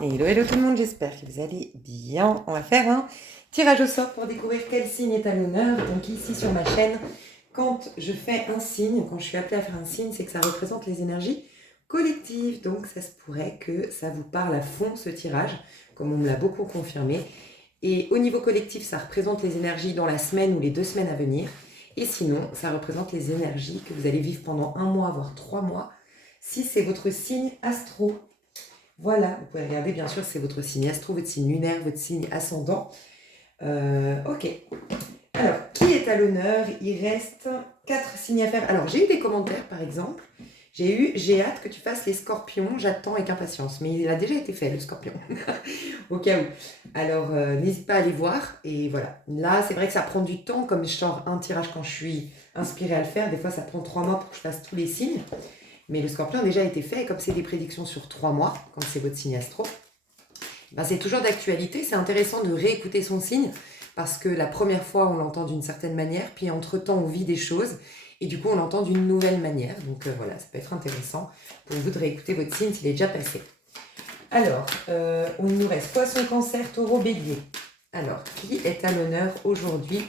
Hello, hello tout le monde, j'espère que vous allez bien. On va faire un tirage au sort pour découvrir quel signe est à l'honneur. Donc ici sur ma chaîne, quand je fais un signe, quand je suis appelée à faire un signe, c'est que ça représente les énergies collectives. Donc ça se pourrait que ça vous parle à fond ce tirage, comme on me l'a beaucoup confirmé. Et au niveau collectif, ça représente les énergies dans la semaine ou les 2 semaines à venir. Et sinon, ça représente les énergies que vous allez vivre pendant 1 mois, voire 3 mois, si c'est votre signe astro. Voilà, vous pouvez regarder, bien sûr, c'est votre signe astro, votre signe lunaire, votre signe ascendant. Ok. Alors, qui est à l'honneur? Il reste 4 signes à faire. Alors, j'ai eu des commentaires, par exemple. J'ai hâte que tu fasses les scorpions, j'attends avec impatience. Mais il a déjà été fait, le scorpion, au cas où. Alors, n'hésite pas à aller voir. Et voilà. Là, c'est vrai que ça prend du temps, comme je sors un tirage quand je suis inspirée à le faire. Des fois, ça prend 3 mois pour que je fasse tous les signes. Mais le scorpion a déjà été fait, et comme c'est des prédictions sur 3 mois, quand c'est votre signe astro, ben c'est toujours d'actualité. C'est intéressant de réécouter son signe, parce que la première fois, on l'entend d'une certaine manière, puis entre-temps, on vit des choses, et du coup, on l'entend d'une nouvelle manière. Donc voilà, ça peut être intéressant pour vous de réécouter votre signe s'il est déjà passé. Alors, il nous reste poisson, cancer, taureau, bélier. Alors, qui est à l'honneur aujourd'hui?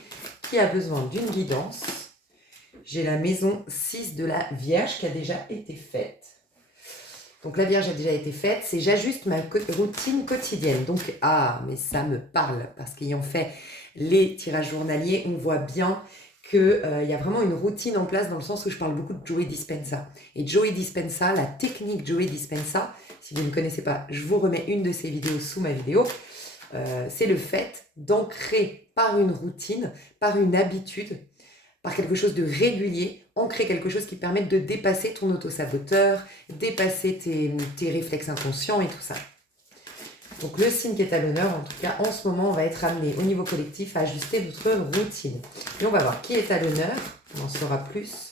Qui a besoin d'une guidance? J'ai la maison 6 de la Vierge qui a déjà été faite. Donc la Vierge a déjà été faite, c'est j'ajuste ma routine quotidienne. Donc, mais ça me parle, parce qu'ayant fait les tirages journaliers, on voit bien qu'il y a vraiment une routine en place, dans le sens où je parle beaucoup de Joey Dispenza. Et Joey Dispenza, la technique Joey Dispenza, si vous ne connaissez pas, je vous remets une de ses vidéos sous ma vidéo. C'est le fait d'ancrer par une routine, par une habitude, par quelque chose de régulier, ancrer quelque chose qui permette de dépasser ton autosaboteur, dépasser tes réflexes inconscients et tout ça. Donc le signe qui est à l'honneur, en tout cas en ce moment, on va être amené au niveau collectif à ajuster votre routine. Et on va voir qui est à l'honneur, on en saura plus.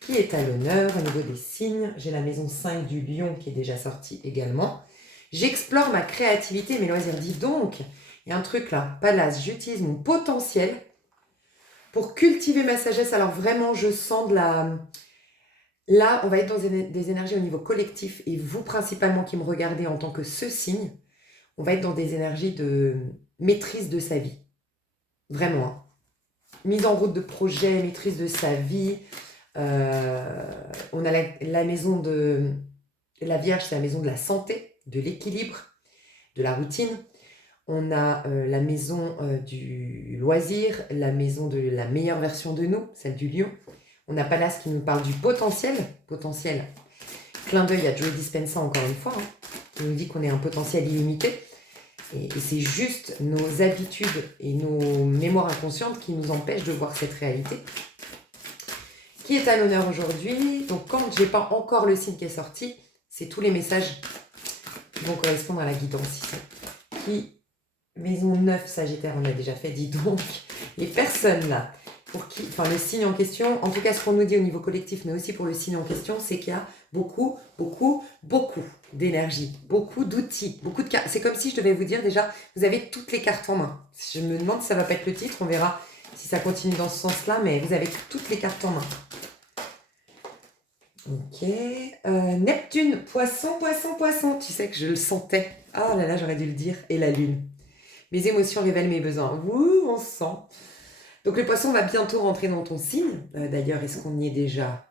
Qui est à l'honneur au niveau des signes? J'ai la maison 5 du lion qui est déjà sortie également. J'explore ma créativité, mes loisirs. Dis donc, il y a un truc là, Pallas, j'utilise mon potentiel pour cultiver ma sagesse. Alors vraiment, je sens de la... Là, on va être dans des énergies au niveau collectif, et vous principalement qui me regardez en tant que ce signe, on va être dans des énergies de maîtrise de sa vie. Vraiment. Hein. Mise en route de projet, maîtrise de sa vie. On a la maison de la Vierge, c'est la maison de la santé, de l'équilibre, de la routine. On a la maison du loisir, la maison de la meilleure version de nous, celle du lion. On a Pallas qui nous parle du potentiel. Potentiel, clin d'œil à Joe Dispenza encore une fois, qui nous dit qu'on est un potentiel illimité. Et c'est juste nos habitudes et nos mémoires inconscientes qui nous empêchent de voir cette réalité. Qui est à l'honneur aujourd'hui? Donc quand j'ai pas encore le signe qui est sorti, c'est tous les messages qui vont correspondre à la guidance ici. Maison 9, Sagittaire, on a déjà fait, dis donc. Les personnes là, pour qui, enfin le signe en question, en tout cas ce qu'on nous dit au niveau collectif, mais aussi pour le signe en question, c'est qu'il y a beaucoup d'énergie, beaucoup d'outils, beaucoup de cartes. C'est comme si je devais vous dire déjà, vous avez toutes les cartes en main. Je me demande si ça va pas être le titre, on verra si ça continue dans ce sens-là, mais vous avez toutes les cartes en main. Ok. Neptune, poisson, poisson, poisson. Tu sais que je le sentais. Ah là là, j'aurais dû le dire. Et la lune. Mes émotions révèlent mes besoins. Ouh, on sent. Donc le poisson va bientôt rentrer dans ton signe. D'ailleurs, est-ce qu'on y est déjà?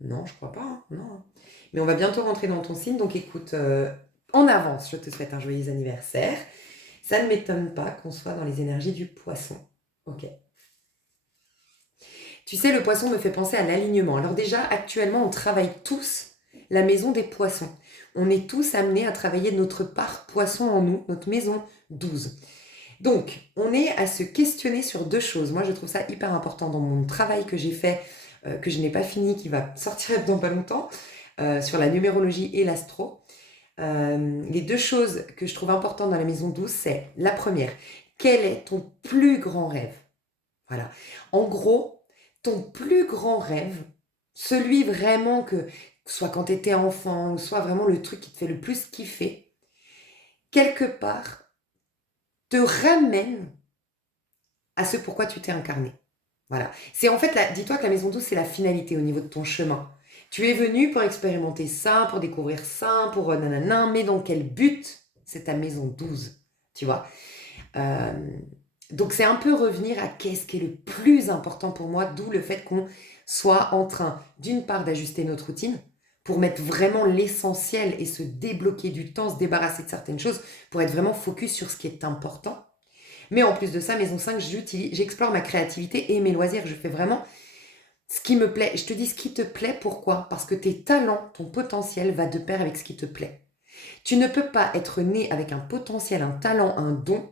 Non, je crois pas. Hein. Non. Mais on va bientôt rentrer dans ton signe. Donc écoute, en avance, je te souhaite un joyeux anniversaire. Ça ne m'étonne pas qu'on soit dans les énergies du poisson. Ok. Tu sais, le poisson me fait penser à l'alignement. Alors déjà, actuellement, on travaille tous la maison des poissons. On est tous amenés à travailler notre part poisson en nous, notre maison 12. Donc, on est à se questionner sur 2 choses. Moi, je trouve ça hyper important dans mon travail que j'ai fait, que je n'ai pas fini, qui va sortir dans pas longtemps, sur la numérologie et l'astro. Les 2 choses que je trouve importantes dans la maison 12, c'est la première, quel est ton plus grand rêve? Voilà. En gros, ton plus grand rêve, celui vraiment que soit quand tu étais enfant, ou soit vraiment le truc qui te fait le plus kiffer, quelque part, te ramène à ce pourquoi tu t'es incarné. Voilà. C'est en fait, dis-toi que la maison 12, c'est la finalité au niveau de ton chemin. Tu es venu pour expérimenter ça, pour découvrir ça, pour nanana, mais dans quel but? C'est ta maison 12, tu vois. Euh, donc c'est un peu revenir à qu'est-ce qui est le plus important pour moi, d'où le fait qu'on soit en train, d'une part, d'ajuster notre routine pour mettre vraiment l'essentiel et se débloquer du temps, se débarrasser de certaines choses, pour être vraiment focus sur ce qui est important. Mais en plus de ça, maison 5, j'explore ma créativité et mes loisirs. Je fais vraiment ce qui me plaît. Je te dis ce qui te plaît, pourquoi? Parce que tes talents, ton potentiel va de pair avec ce qui te plaît. Tu ne peux pas être né avec un potentiel, un talent, un don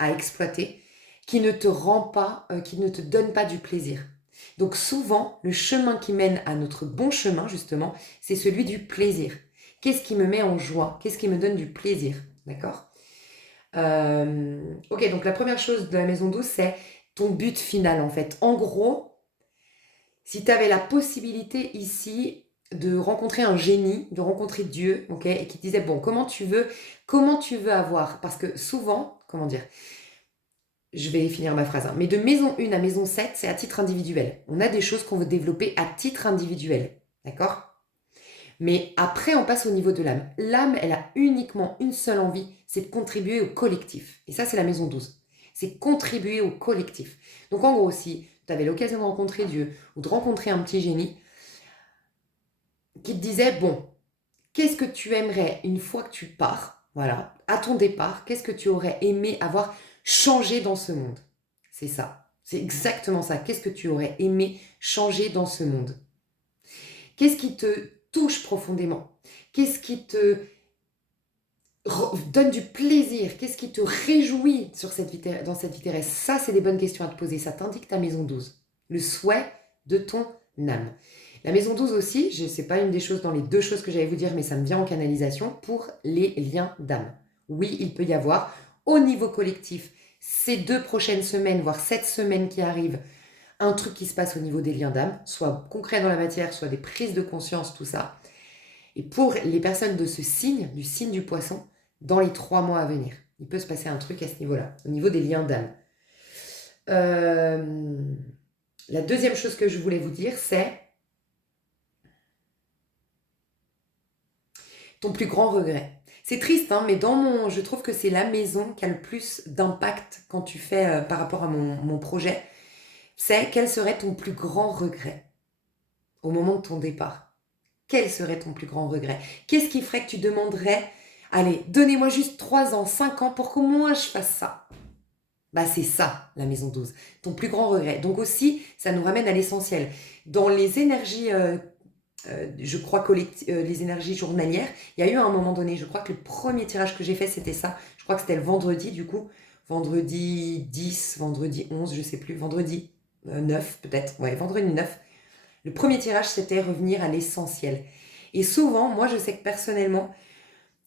à exploiter qui ne te rend pas, qui ne te donne pas du plaisir. Donc souvent, le chemin qui mène à notre bon chemin, justement, c'est celui du plaisir. Qu'est-ce qui me met en joie? Qu'est-ce qui me donne du plaisir? D'accord? Ok, donc la première chose de la maison 12, c'est ton but final, en fait. En gros, si tu avais la possibilité ici de rencontrer un génie, de rencontrer Dieu, ok, et qui te disait, bon, comment tu veux avoir? Parce que souvent, comment dire, je vais finir ma phrase, hein, mais de maison 1 à maison 7, c'est à titre individuel. On a des choses qu'on veut développer à titre individuel, d'accord? Mais après, on passe au niveau de l'âme. L'âme, elle a uniquement une seule envie, c'est de contribuer au collectif. Et ça, c'est la maison 12. C'est contribuer au collectif. Donc en gros, si tu avais l'occasion de rencontrer Dieu ou de rencontrer un petit génie qui te disait, bon, qu'est-ce que tu aimerais une fois que tu pars, voilà, à ton départ, qu'est-ce que tu aurais aimé avoir changé dans ce monde? C'est ça. C'est exactement ça. Qu'est-ce que tu aurais aimé changer dans ce monde? Qu'est-ce qui te touche profondément? Qu'est-ce qui te donne du plaisir? Qu'est-ce qui te réjouit dans cette vie terrestre? Ça, c'est des bonnes questions à te poser. Ça t'indique ta maison 12. Le souhait de ton âme. La maison 12 aussi, ce n'est pas une des choses dans les deux choses que j'allais vous dire, mais ça me vient en canalisation pour les liens d'âme. Oui, il peut y avoir au niveau collectif, ces 2 prochaines semaines, voire cette semaine qui arrive, un truc qui se passe au niveau des liens d'âme, soit concret dans la matière, soit des prises de conscience, tout ça. Et pour les personnes de ce signe, du signe du poisson, dans les 3 mois à venir, il peut se passer un truc à ce niveau-là, au niveau des liens d'âme. La deuxième chose que je voulais vous dire, c'est ton plus grand regret. C'est triste, hein, mais je trouve que c'est la maison qui a le plus d'impact quand tu fais par rapport à mon projet. C'est quel serait ton plus grand regret au moment de ton départ? Quel serait ton plus grand regret? Qu'est-ce qui ferait que tu demanderais, allez, donnez-moi juste 3 ans, 5 ans pour que moi je fasse ça? Bah c'est ça, la maison 12. Ton plus grand regret. Donc aussi, ça nous ramène à l'essentiel. Dans les énergies je crois, les énergies journalières. Il y a eu à un moment donné, je crois que le premier tirage que j'ai fait, c'était ça. Je crois que c'était le vendredi, du coup. Vendredi 10, vendredi 11, je sais plus. Vendredi 9, peut-être. Ouais, vendredi 9. Le premier tirage, c'était revenir à l'essentiel. Et souvent, moi, je sais que personnellement,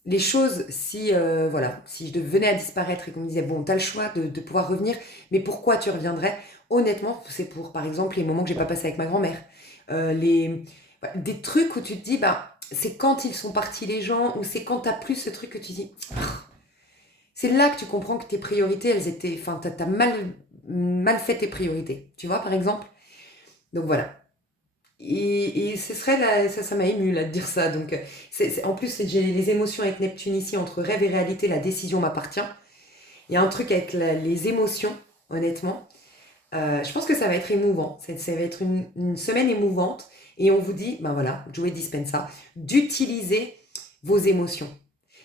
les choses, si je venais à disparaître et qu'on me disait, bon, tu as le choix de pouvoir revenir, mais pourquoi tu reviendrais? Honnêtement, c'est pour, par exemple, les moments que j'ai pas passés avec ma grand-mère. Des trucs où tu te dis, bah, c'est quand ils sont partis les gens, ou c'est quand t'as plus ce truc que tu dis, c'est là que tu comprends que tes priorités, elles étaient, enfin, t'as mal fait tes priorités. Tu vois, par exemple? Donc voilà. Et ce serait ça m'a ému là de dire ça. Donc, en plus, j'ai les émotions avec Neptune ici, entre rêve et réalité, la décision m'appartient. Il y a un truc avec les émotions, honnêtement. Je pense que ça va être émouvant. Ça va être une semaine émouvante. Et on vous dit, ben voilà, Joe Dispenza, d'utiliser vos émotions.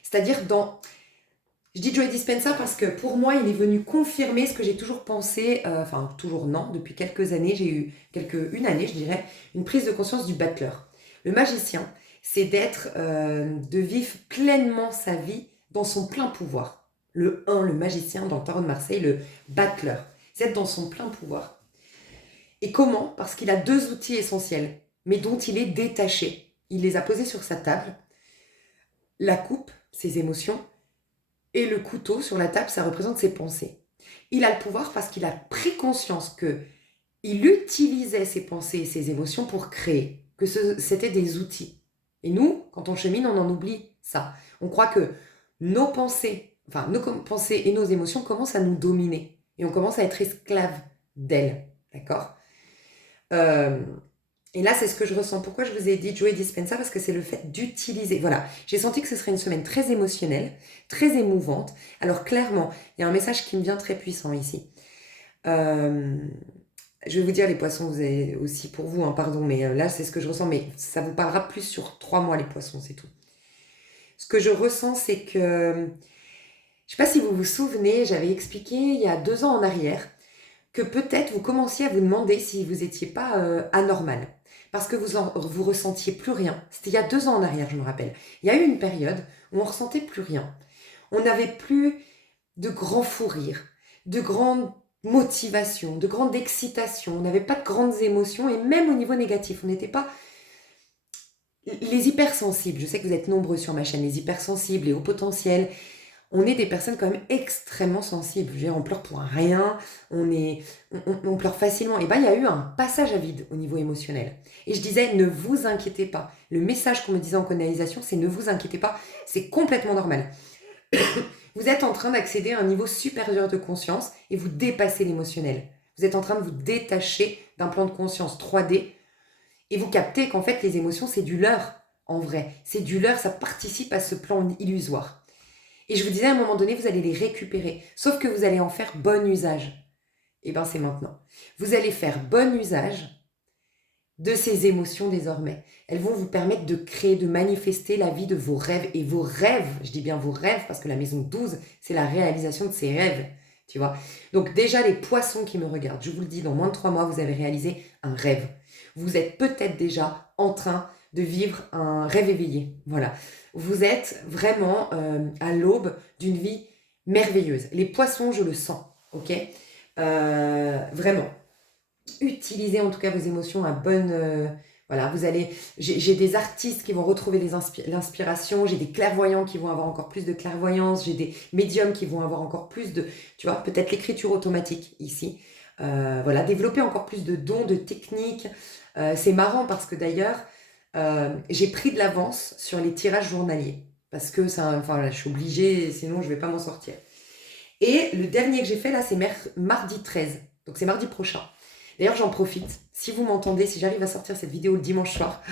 C'est-à-dire je dis Joe Dispenza parce que pour moi, il est venu confirmer ce que j'ai toujours pensé, toujours non, depuis quelques années, j'ai eu une année, je dirais, une prise de conscience du battleur. Le magicien, c'est de vivre pleinement sa vie dans son plein pouvoir. Le 1, le magicien, dans le tarot de Marseille, le battleur. C'est être dans son plein pouvoir. Et comment? Parce qu'il a 2 outils essentiels, mais dont il est détaché. Il les a posés sur sa table. La coupe, ses émotions, et le couteau sur la table, ça représente ses pensées. Il a le pouvoir parce qu'il a pris conscience que il utilisait ses pensées et ses émotions pour créer, que c'était des outils. Et nous, quand on chemine, on en oublie ça. On croit que nos pensées et nos émotions commencent à nous dominer. Et on commence à être esclave d'elles. D'accord? Et là, c'est ce que je ressens. Pourquoi je vous ai dit Joe Dispenza? Parce que c'est le fait d'utiliser. Voilà, j'ai senti que ce serait une semaine très émotionnelle, très émouvante. Alors clairement, il y a un message qui me vient très puissant ici. Euh, je vais vous dire les poissons, vous avez aussi pour vous, hein, pardon, mais là, c'est ce que je ressens. Mais ça vous parlera plus sur 3 mois, les poissons, c'est tout. Ce que je ressens, c'est que... Je ne sais pas si vous vous souvenez, j'avais expliqué il y a 2 ans en arrière que peut-être vous commenciez à vous demander si vous n'étiez pas anormal. Parce que vous ressentiez plus rien. C'était il y a 2 ans en arrière, je me rappelle. Il y a eu une période où on ressentait plus rien. On n'avait plus de grands fous rires, de grandes motivations, de grandes excitations. On n'avait pas de grandes émotions et même au niveau négatif, on n'était pas... Les hypersensibles, je sais que vous êtes nombreux sur ma chaîne, les hypersensibles, les hauts potentiels, on est des personnes quand même extrêmement sensibles. Je veux dire, on pleure pour rien, on pleure facilement. Et bien, il y a eu un passage à vide au niveau émotionnel. Et je disais, ne vous inquiétez pas. Le message qu'on me disait en canalisation, c'est ne vous inquiétez pas, c'est complètement normal. Vous êtes en train d'accéder à un niveau supérieur de conscience et vous dépassez l'émotionnel. Vous êtes en train de vous détacher d'un plan de conscience 3D et vous captez qu'en fait, les émotions, c'est du leurre, en vrai. C'est du leurre, ça participe à ce plan illusoire. Et je vous disais, à un moment donné, vous allez les récupérer. Sauf que vous allez en faire bon usage. Et bien, c'est maintenant. Vous allez faire bon usage de ces émotions désormais. Elles vont vous permettre de créer, de manifester la vie de vos rêves. Et vos rêves, je dis bien vos rêves, parce que la maison 12, c'est la réalisation de ces rêves. Tu vois. Donc déjà, les poissons qui me regardent, je vous le dis, dans moins de 3 mois, vous avez réalisé un rêve. Vous êtes peut-être déjà en train de vivre un rêve éveillé. Voilà. Vous êtes vraiment à l'aube d'une vie merveilleuse. Les poissons, je le sens, ok. Vraiment. Utilisez en tout cas vos émotions à bonne... voilà, vous allez... J'ai des artistes qui vont retrouver l'inspiration, j'ai des clairvoyants qui vont avoir encore plus de clairvoyance, j'ai des médiums qui vont avoir encore plus de... Tu vois, peut-être l'écriture automatique ici. Voilà, développer encore plus de dons, de techniques. C'est marrant parce que d'ailleurs, j'ai pris de l'avance sur les tirages journaliers. Parce que ça, enfin, là, je suis obligée, sinon je ne vais pas m'en sortir. Et le dernier que j'ai fait là, c'est mardi 13. Donc c'est mardi prochain. D'ailleurs, j'en profite. Si vous m'entendez, si j'arrive à sortir cette vidéo le dimanche soir,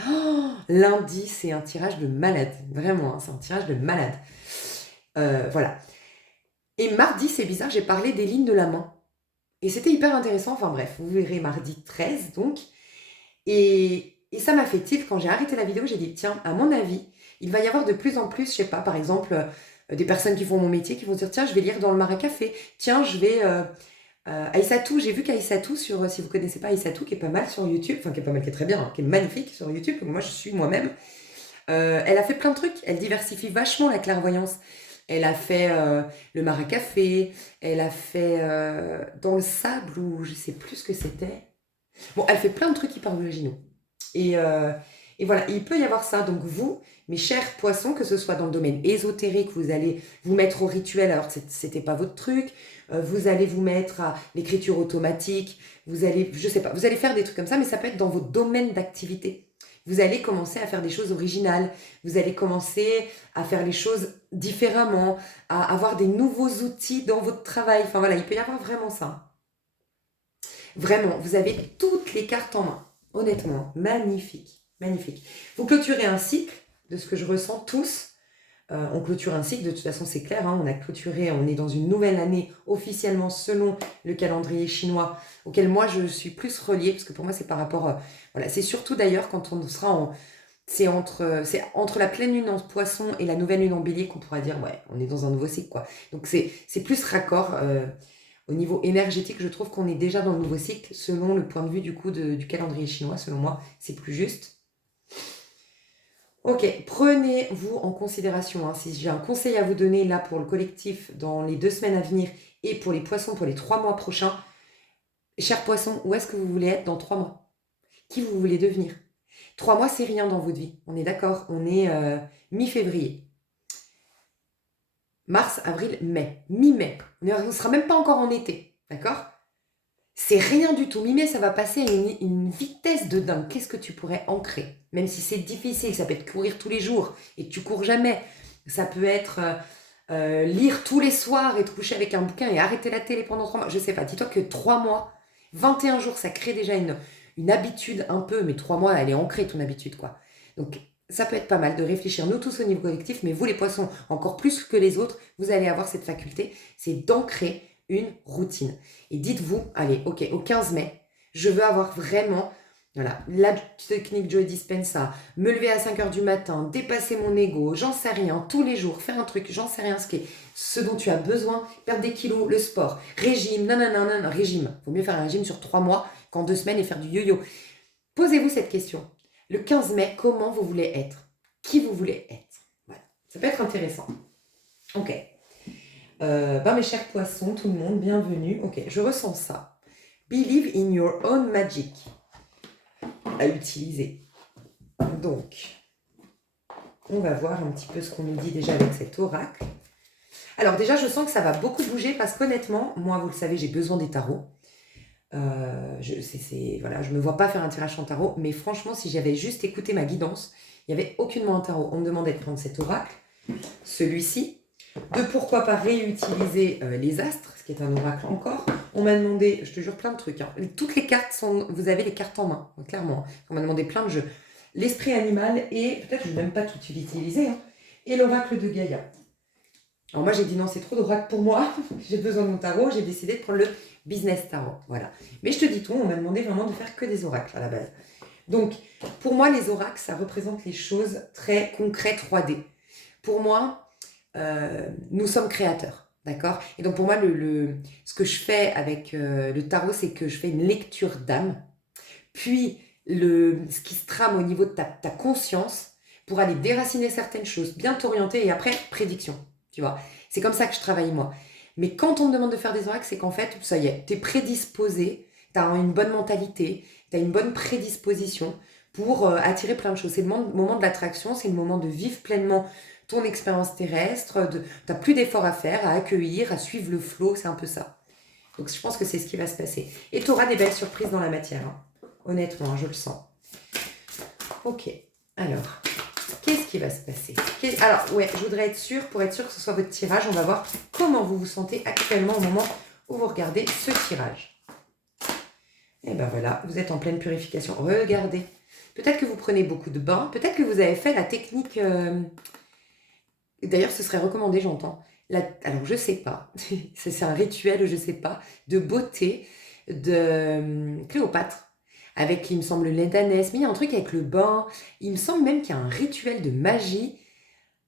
lundi, c'est un tirage de malade. Vraiment, hein, c'est un tirage de malade. Voilà. Et mardi, c'est bizarre, j'ai parlé des lignes de la main. Et c'était hyper intéressant. Enfin bref, vous verrez mardi 13, donc. Et ça m'a fait tilt. Quand j'ai arrêté la vidéo, j'ai dit, tiens, à mon avis, il va y avoir de plus en plus, je sais pas, par exemple, des personnes qui font mon métier, qui vont se dire, tiens, je vais lire dans le Maracafé. Tiens, je vais... Aïssatou, j'ai vu qu'Aïssatou, si vous connaissez pas Aïssatou, qui est pas mal sur YouTube, enfin qui est pas mal, qui est très bien, hein, qui est magnifique sur YouTube, que moi je suis moi-même, elle a fait plein de trucs, elle diversifie vachement la clairvoyance. Elle a fait le Maracafé, elle a fait dans le sable, ou je sais plus ce que c'était. Bon, elle fait plein de trucs hyper originaux. Et voilà, il peut y avoir ça. Donc vous, mes chers poissons, que ce soit dans le domaine ésotérique, vous allez vous mettre au rituel alors que c'était pas votre truc. Vous allez vous mettre à l'écriture automatique. Vous allez, je sais pas, vous allez faire des trucs comme ça, mais ça peut être dans votre domaine d'activité. Vous allez commencer à faire des choses originales. Vous allez commencer à faire les choses différemment, à avoir des nouveaux outils dans votre travail. Enfin voilà, il peut y avoir vraiment ça. Vraiment, vous avez toutes les cartes en main. Honnêtement, magnifique, magnifique. Vous clôturez un cycle, de ce que je ressens tous. On clôture un cycle, de toute façon c'est clair, hein, on a clôturé, on est dans une nouvelle année officiellement selon le calendrier chinois, auquel moi je suis plus reliée, parce que pour moi c'est par rapport... voilà, c'est surtout d'ailleurs quand on sera en... C'est entre la pleine lune en poisson et la nouvelle lune en bélier qu'on pourra dire, ouais, on est dans un nouveau cycle, quoi. Donc c'est plus raccord... au niveau énergétique, je trouve qu'on est déjà dans le nouveau cycle, selon le point de vue du coup du calendrier chinois, selon moi, c'est plus juste. Ok, prenez-vous en considération, hein, si j'ai un conseil à vous donner là pour le collectif dans les 2 semaines à venir et pour les poissons pour les 3 mois prochains, chers poissons, où est-ce que vous voulez être dans 3 mois? Qui vous voulez devenir? 3 mois, c'est rien dans votre vie, on est d'accord, on est mi-février. Mars, avril, mai, mi-mai, on ne sera même pas encore en été, d'accord? C'est rien du tout. Mi-mai, ça va passer à une vitesse de dingue. Qu'est-ce que tu pourrais ancrer? Même si c'est difficile, ça peut être courir tous les jours et que tu cours jamais. Ça peut être lire tous les soirs et te coucher avec un bouquin et arrêter la télé pendant 3 mois. Je sais pas, dis-toi que 3 mois, 21 jours, ça crée déjà une une habitude un peu, mais 3 mois, elle est ancrée ton habitude, quoi. Donc, ça peut être pas mal de réfléchir, nous tous au niveau collectif, mais vous les poissons, encore plus que les autres, vous allez avoir cette faculté, c'est d'ancrer une routine. Et dites-vous, allez, ok, au 15 mai, je veux avoir vraiment, voilà, la technique Joe Dispenza, me lever à 5 heures du matin, dépasser mon ego, j'en sais rien, tous les jours, faire un truc, j'en sais rien, ce dont tu as besoin, perdre des kilos, le sport, régime, non, régime. Vaut mieux faire un régime sur 3 mois qu'en 2 semaines et faire du yo-yo. Posez-vous cette question. Le 15 mai, comment vous voulez être? Qui vous voulez être? Voilà. Ça peut être intéressant. Ok. Mes chers poissons, tout le monde, bienvenue. Ok, je ressens ça. Believe in your own magic. À utiliser. Donc, on va voir un petit peu ce qu'on nous dit déjà avec cet oracle. Alors déjà, je sens que ça va beaucoup bouger parce qu'honnêtement, moi, vous le savez, j'ai besoin des tarots. Je me vois pas faire un tirage en tarot, mais franchement, si j'avais juste écouté ma guidance, il n'y avait aucunement un tarot. On me demandait de prendre cet oracle, celui-ci, de pourquoi pas réutiliser les astres, ce qui est un oracle encore. On m'a demandé, je te jure, plein de trucs. Hein. Toutes les cartes sont, vous avez les cartes en main, clairement. On m'a demandé plein de jeux. L'esprit animal et, peut-être je ne vais même pas tout utiliser, hein, et l'oracle de Gaïa. Alors moi j'ai dit non, c'est trop d'oracle pour moi, j'ai besoin de mon tarot, j'ai décidé de prendre le business tarot, voilà. Mais je te dis tout, on m'a demandé vraiment de faire que des oracles à la base. Donc pour moi les oracles ça représente les choses très concrètes 3D. Pour moi, nous sommes créateurs, d'accord? Et donc pour moi ce que je fais avec le tarot c'est que je fais une lecture d'âme, puis ce qui se trame au niveau de ta conscience pour aller déraciner certaines choses, bien t'orienter et après prédiction. Tu vois, c'est comme ça que je travaille moi. Mais quand on me demande de faire des oracles, c'est qu'en fait, ça y est, tu es prédisposé, tu as une bonne mentalité, tu as une bonne prédisposition pour attirer plein de choses. C'est le moment de l'attraction, c'est le moment de vivre pleinement ton expérience terrestre, tu n'as plus d'efforts à faire, à accueillir, à suivre le flow, c'est un peu ça. Donc je pense que c'est ce qui va se passer. Et tu auras des belles surprises dans la matière, hein. Honnêtement, je le sens. Ok, alors... Qu'est-ce qui va se passer? Alors, ouais, je voudrais être sûre, pour être sûre que ce soit votre tirage, on va voir comment vous vous sentez actuellement au moment où vous regardez ce tirage. Et ben voilà, vous êtes en pleine purification. Regardez. Peut-être que vous prenez beaucoup de bains, peut-être que vous avez fait la technique... D'ailleurs, ce serait recommandé, j'entends. Alors, je sais pas. C'est un rituel, je sais pas, de beauté de Cléopâtre. Avec, il me semble, l'Édanès, mais il y a un truc avec le bain. Il me semble même qu'il y a un rituel de magie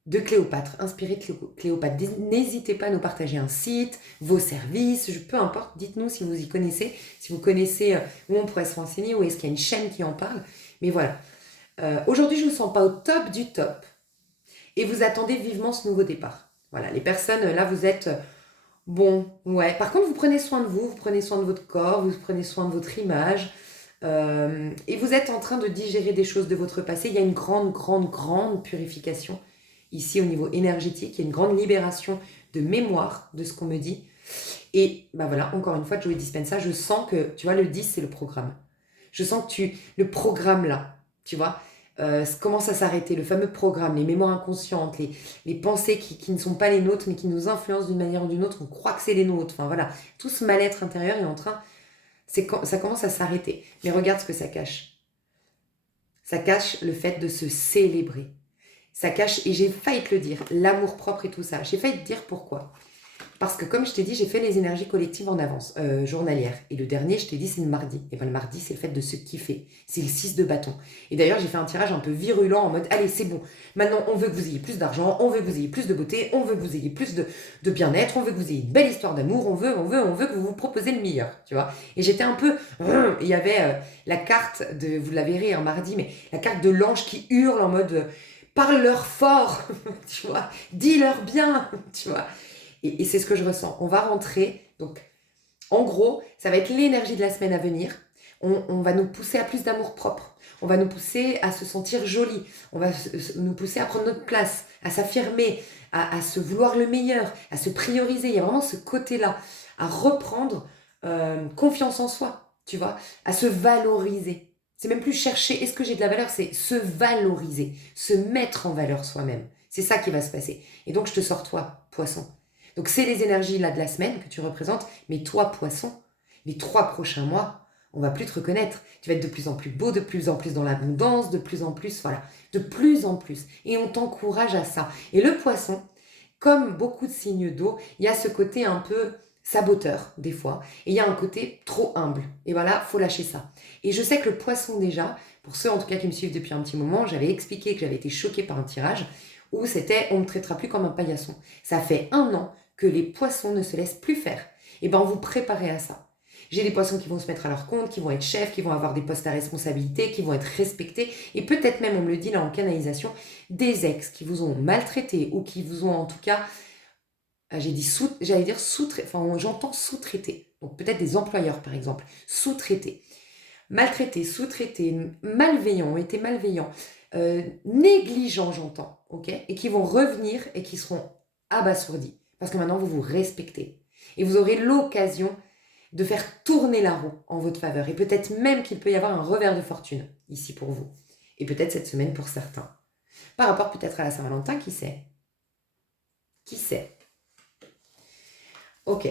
de Cléopâtre, inspiré de Cléopâtre. N'hésitez pas à nous partager un site, vos services, peu importe, dites-nous si vous y connaissez, si vous connaissez où on pourrait se renseigner, ou est-ce qu'il y a une chaîne qui en parle. Mais voilà. Aujourd'hui, je ne vous sens pas au top du top. Et vous attendez vivement ce nouveau départ. Voilà, les personnes, là, vous êtes... Bon, ouais. Par contre, vous prenez soin de vous prenez soin de votre corps, vous prenez soin de votre image... et vous êtes en train de digérer des choses de votre passé. Il y a une grande purification ici au niveau énergétique. Il y a une grande libération de mémoire de ce qu'on me dit. Et ben voilà, encore une fois, Joe Dispenza, je sens que, tu vois, le 10, c'est le programme. Je sens que le programme là, tu vois, commence à s'arrêter. Le fameux programme, les mémoires inconscientes, les pensées qui ne sont pas les nôtres, mais qui nous influencent d'une manière ou d'une autre. On croit que c'est les nôtres. Enfin voilà, tout ce mal-être intérieur est en train... ça commence à s'arrêter. Mais regarde ce que ça cache. Ça cache le fait de se célébrer. Ça cache, et j'ai failli te le dire, l'amour-propre et tout ça. J'ai failli te dire pourquoi. Parce que comme je t'ai dit, j'ai fait les énergies collectives en avance, journalières. Et le dernier, je t'ai dit, c'est le mardi. Et bien le mardi, c'est le fait de se kiffer. C'est le 6 de bâton. Et d'ailleurs, j'ai fait un tirage un peu virulent en mode, allez, c'est bon. Maintenant, on veut que vous ayez plus d'argent, on veut que vous ayez plus de beauté, on veut que vous ayez plus de bien-être, on veut que vous ayez une belle histoire d'amour, on veut que vous vous proposez le meilleur, tu vois. Et j'étais un peu... Il y avait la carte de... Vous la verrez un mardi, mais la carte de l'ange qui hurle en mode... Parle-leur fort, tu vois. Dis-leur bien, tu vois. Et c'est ce que je ressens. On va rentrer, donc en gros, ça va être l'énergie de la semaine à venir. On va nous pousser à plus d'amour propre. On va nous pousser à se sentir jolie. On va nous pousser à prendre notre place, à s'affirmer, à se vouloir le meilleur, à se prioriser. Il y a vraiment ce côté-là, à reprendre confiance en soi, tu vois, à se valoriser. C'est même plus chercher est-ce que j'ai de la valeur, c'est se valoriser, se mettre en valeur soi-même. C'est ça qui va se passer. Et donc je te sors toi, poisson. Donc c'est les énergies là de la semaine que tu représentes, mais toi, poisson, les 3 prochains mois, on va plus te reconnaître. Tu vas être de plus en plus beau, de plus en plus dans l'abondance, de plus en plus, voilà, de plus en plus. Et on t'encourage à ça. Et le poisson, comme beaucoup de signes d'eau, il y a ce côté un peu saboteur, des fois. Et il y a un côté trop humble. Et voilà, faut lâcher ça. Et je sais que le poisson déjà, pour ceux en tout cas qui me suivent depuis un petit moment, j'avais expliqué que j'avais été choquée par un tirage où c'était on ne me traitera plus comme un paillasson. Ça fait 1 an que les poissons ne se laissent plus faire. Et bien, vous préparez à ça. J'ai des poissons qui vont se mettre à leur compte, qui vont être chefs, qui vont avoir des postes à responsabilité, qui vont être respectés. Et peut-être même, on me le dit là en canalisation, des ex qui vous ont maltraité ou qui vous ont en tout cas, j'allais dire sous-traité, enfin j'entends sous-traité. Donc peut-être des employeurs par exemple, sous-traités. Maltraités, sous-traités, malveillants, ont été malveillants, négligents j'entends, ok, et qui vont revenir et qui seront abasourdis. Parce que maintenant vous vous respectez. Et vous aurez l'occasion de faire tourner la roue en votre faveur. Et peut-être même qu'il peut y avoir un revers de fortune ici pour vous. Et peut-être cette semaine pour certains. Par rapport peut-être à la Saint-Valentin, qui sait? Qui sait? Ok.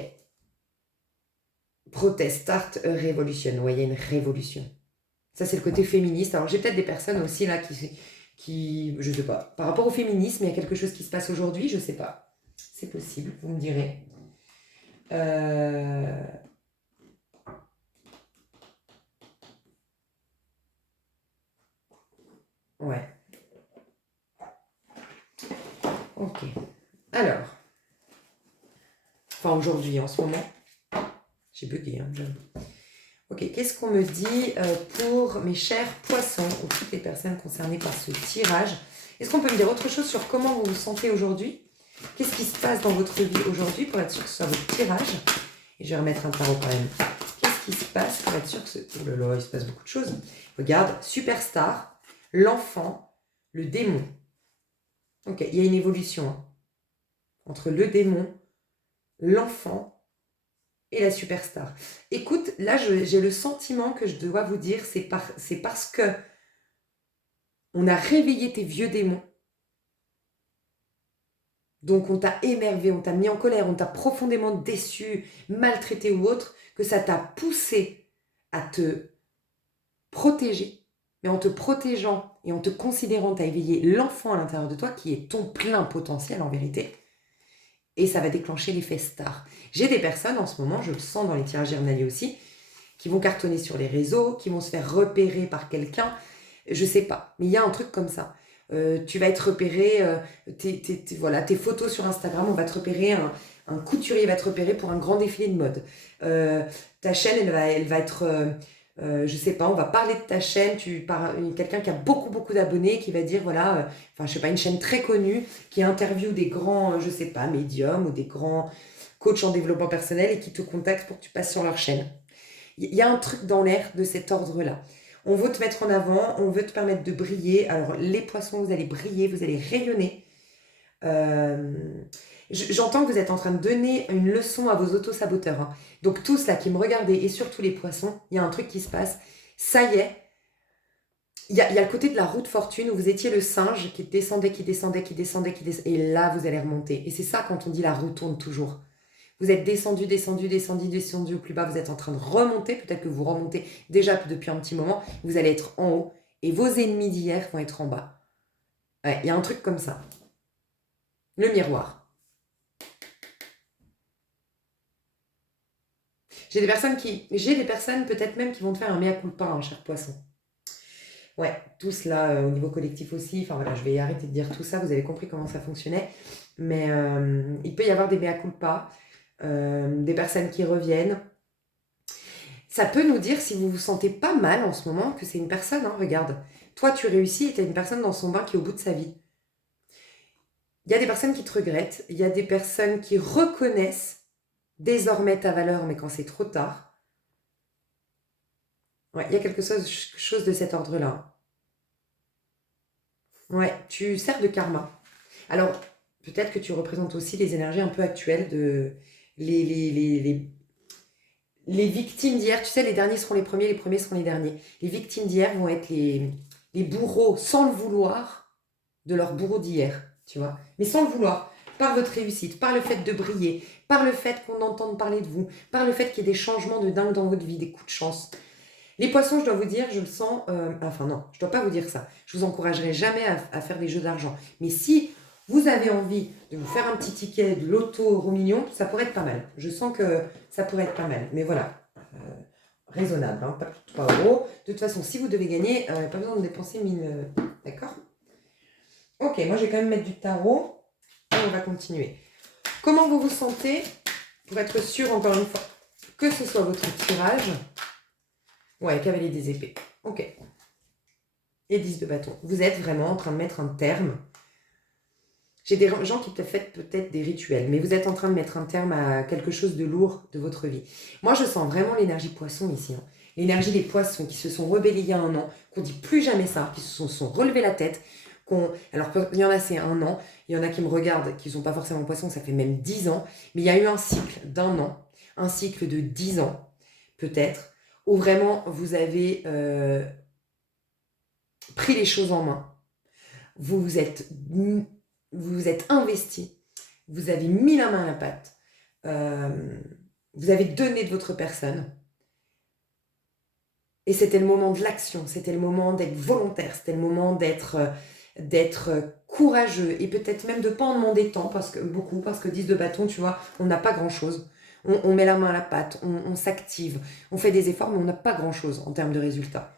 Protest, start a revolution. Vous voyez, une révolution. Ça, c'est le côté féministe. Alors, j'ai peut-être des personnes aussi là qui, je sais pas, par rapport au féminisme, il y a quelque chose qui se passe aujourd'hui, je sais pas. C'est possible, vous me direz. Ouais. Ok. Alors. Enfin, aujourd'hui, en ce moment. J'ai bugué, hein, j'avoue. Ok, qu'est-ce qu'on me dit pour mes chers poissons ou toutes les personnes concernées par ce tirage? Est-ce qu'on peut me dire autre chose sur comment vous vous sentez aujourd'hui? Qu'est-ce qui se passe dans votre vie aujourd'hui pour être sûr que ce soit votre tirage? Et je vais remettre un tarot quand même. Qu'est-ce qui se passe pour être sûr que ce... Oh là là, il se passe beaucoup de choses. Regarde, superstar, l'enfant, le démon. Ok, il y a une évolution hein, entre le démon, l'enfant et la superstar. Écoute, là, j'ai le sentiment que je dois vous dire, c'est parce que on a réveillé tes vieux démons. Donc, on t'a énervé, on t'a mis en colère, on t'a profondément déçu, maltraité ou autre, que ça t'a poussé à te protéger. Mais en te protégeant et en te considérant, tu as éveillé l'enfant à l'intérieur de toi qui est ton plein potentiel en vérité. Et ça va déclencher l'effet star. J'ai des personnes en ce moment, je le sens dans les tirages journaliers aussi, qui vont cartonner sur les réseaux, qui vont se faire repérer par quelqu'un. Je sais pas, mais il y a un truc comme ça. Tu vas être repéré, voilà, tes photos sur Instagram, on va te repérer, un couturier va te repérer pour un grand défilé de mode. Ta chaîne, elle va être, je sais pas, on va parler de ta chaîne, quelqu'un qui a beaucoup d'abonnés, qui va dire, voilà, enfin je sais pas, une chaîne très connue, qui interviewe des grands, je sais pas, médiums ou des grands coachs en développement personnel et qui te contactent pour que tu passes sur leur chaîne. Il y a un truc dans l'air de cet ordre-là. On veut te mettre en avant, on veut te permettre de briller. Alors, les poissons, vous allez briller, vous allez rayonner. J'entends que vous êtes en train de donner une leçon à vos auto-saboteurs. Hein. Donc, tous là qui me regardez, et surtout les poissons, il y a un truc qui se passe. Ça y est, il y a le côté de la roue de fortune où vous étiez le singe qui descendait. Et là, vous allez remonter. Et c'est ça quand on dit la roue tourne toujours. Vous êtes descendu au plus bas, vous êtes en train de remonter, peut-être que vous remontez déjà depuis un petit moment, vous allez être en haut et vos ennemis d'hier vont être en bas. Ouais, il y a un truc comme ça. Le miroir. J'ai des personnes peut-être même qui vont te faire un mea culpa, hein, cher poisson. Ouais, tous là, au niveau collectif aussi, enfin voilà, je vais arrêter de dire tout ça, vous avez compris comment ça fonctionnait, mais il peut y avoir des mea culpa, des personnes qui reviennent. Ça peut nous dire, si vous vous sentez pas mal en ce moment, que c'est une personne, hein, regarde. Toi, tu réussis et tu as une personne dans son bain qui est au bout de sa vie. Il y a des personnes qui te regrettent, il y a des personnes qui reconnaissent désormais ta valeur, mais quand c'est trop tard. Ouais, il y a quelque chose de cet ordre-là. Ouais, tu sers de karma. Alors, peut-être que tu représentes aussi les énergies un peu actuelles de les victimes d'hier. Tu sais, les derniers seront les premiers seront les derniers. Les victimes d'hier vont être les bourreaux, sans le vouloir, de leurs bourreaux d'hier, tu vois. Mais sans le vouloir, par votre réussite, par le fait de briller, par le fait qu'on entende parler de vous, par le fait qu'il y ait des changements de dingue dans votre vie, des coups de chance. Les poissons, je dois vous dire, je le sens... enfin non, je ne dois pas vous dire ça. Je vous encouragerai jamais à faire des jeux d'argent. Mais si vous avez envie de vous faire un petit ticket de loto euro million, ça pourrait être pas mal. Je sens que ça pourrait être pas mal. Mais voilà, raisonnable, hein, pas plus de 3 euros. De toute façon, si vous devez gagner, pas besoin de dépenser 1000... D'accord? Ok, moi je vais quand même mettre du tarot. Et on va continuer. Comment vous vous sentez, pour être sûr, encore une fois, que ce soit votre tirage... Ouais, cavalier des épées. Ok. Et 10 de bâton. Vous êtes vraiment en train de mettre un terme. J'ai des gens qui te font peut-être des rituels, mais vous êtes en train de mettre un terme à quelque chose de lourd de votre vie. Moi, je sens vraiment l'énergie poisson ici. Hein. L'énergie des poissons qui se sont rebellés il y a un an, qu'on dit plus jamais ça, qui se sont relevés la tête. Alors, il y en a, c'est un an. Il y en a qui me regardent, qui ne sont pas forcément poissons, ça fait même 10 ans. Mais il y a eu un cycle d'1 an, un cycle de 10 ans, peut-être, où vraiment vous avez pris les choses en main. Vous vous êtes investi, vous avez mis la main à la pâte, vous avez donné de votre personne. Et c'était le moment de l'action, c'était le moment d'être volontaire, c'était le moment d'être courageux et peut-être même de ne pas en demander tant, parce que 10 de bâton, tu vois, on n'a pas grand-chose. On met la main à la pâte, on s'active, on fait des efforts, mais on n'a pas grand-chose en termes de résultats.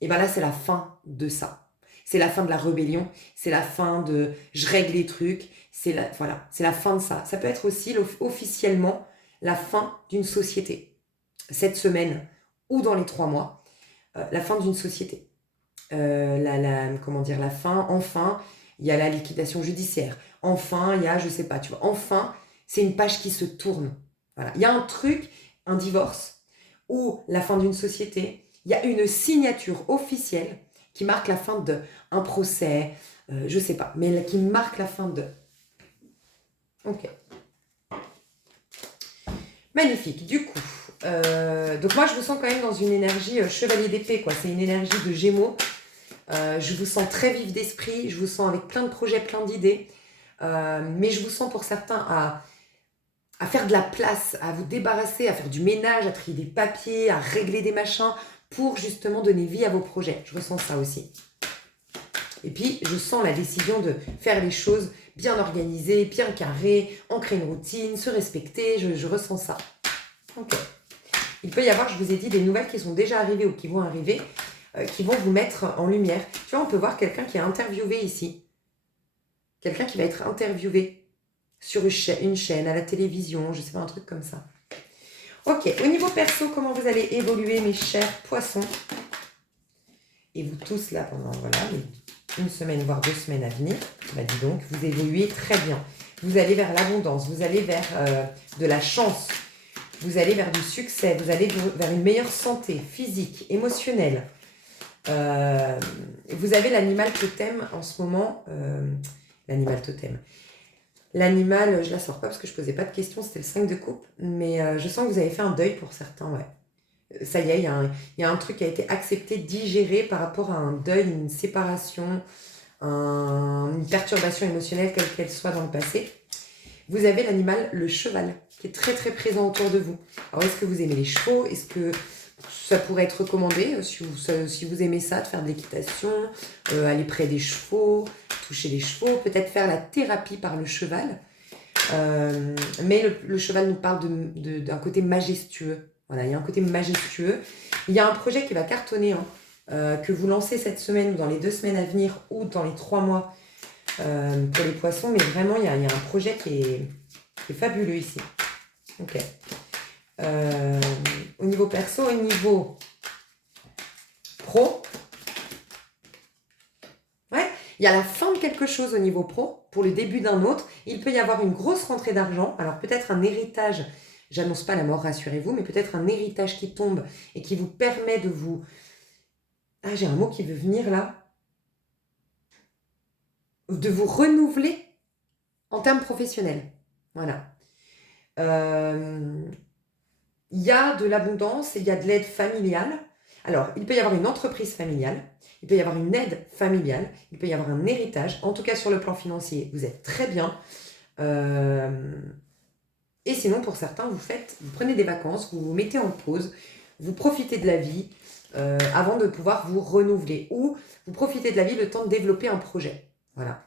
Et bien là, c'est la fin de ça. C'est la fin de la rébellion, c'est la fin de je règle les trucs, c'est la fin de ça. Ça peut être aussi officiellement la fin d'une société. Cette semaine ou dans les 3 mois, la fin d'une société. La fin, enfin, il y a la liquidation judiciaire. Enfin, il y a, je sais pas, tu vois, enfin, c'est une page qui se tourne. Voilà. Il y a un truc, un divorce, ou la fin d'une société, il y a une signature officielle qui marque la fin d'un procès, je sais pas, mais qui marque la fin de... Ok. Magnifique. Du coup, donc moi je vous sens quand même dans une énergie chevalier d'épée, quoi. C'est une énergie de Gémeaux. Je vous sens très vif d'esprit, je vous sens avec plein de projets, plein d'idées, mais je vous sens pour certains à faire de la place, à vous débarrasser, à faire du ménage, à trier des papiers, à régler des machins pour justement donner vie à vos projets. Je ressens ça aussi. Et puis, je sens la décision de faire les choses bien organisées, bien carrées, ancrer une routine, se respecter. Je ressens ça. Ok. Il peut y avoir, je vous ai dit, des nouvelles qui sont déjà arrivées ou qui vont arriver, qui vont vous mettre en lumière. Tu vois, on peut voir quelqu'un qui est interviewé ici. Quelqu'un qui va être interviewé sur une chaîne, à la télévision, je sais pas, un truc comme ça. Ok, au niveau perso, comment vous allez évoluer, mes chers poissons? Et vous tous là, pendant une semaine, voire 2 semaines à venir, bah dis donc, vous évoluez très bien. Vous allez vers l'abondance, vous allez vers de la chance, vous allez vers du succès, vous allez vers une meilleure santé physique, émotionnelle. Vous avez l'animal totem en ce moment, l'animal totem. L'animal, je la sors pas parce que je posais pas de questions, c'était le 5 de coupe, mais je sens que vous avez fait un deuil pour certains, ouais. Ça y est, il y a un truc qui a été accepté, digéré par rapport à un deuil, une séparation, une perturbation émotionnelle, quelle qu'elle soit dans le passé. Vous avez l'animal, le cheval, qui est très très présent autour de vous. Alors, est-ce que vous aimez les chevaux? Est-ce que ça pourrait être recommandé, si vous aimez ça, de faire de l'équitation, aller près des chevaux, toucher les chevaux, peut-être faire la thérapie par le cheval. Mais le cheval nous parle d'un côté majestueux. Voilà, il y a un côté majestueux. Il y a un projet qui va cartonner, que vous lancez cette semaine ou dans les 2 semaines à venir ou dans les 3 mois pour les poissons. Mais vraiment, il y a un projet qui est fabuleux ici. Ok. Au niveau perso, au niveau pro, ouais, il y a la fin de quelque chose au niveau pro pour le début d'un autre. Il peut y avoir une grosse rentrée d'argent. Alors peut-être un héritage, j'annonce pas la mort, rassurez-vous, mais peut-être un héritage qui tombe et qui vous permet de vous... Ah, j'ai un mot qui veut venir là. De vous renouveler en termes professionnels. Voilà. Il y a de l'abondance et il y a de l'aide familiale. Alors, il peut y avoir une entreprise familiale, il peut y avoir une aide familiale, il peut y avoir un héritage. En tout cas, sur le plan financier, vous êtes très bien. Et sinon, pour certains, vous prenez des vacances, vous vous mettez en pause, vous profitez de la vie, avant de pouvoir vous renouveler. Ou vous profitez de la vie le temps de développer un projet. Voilà.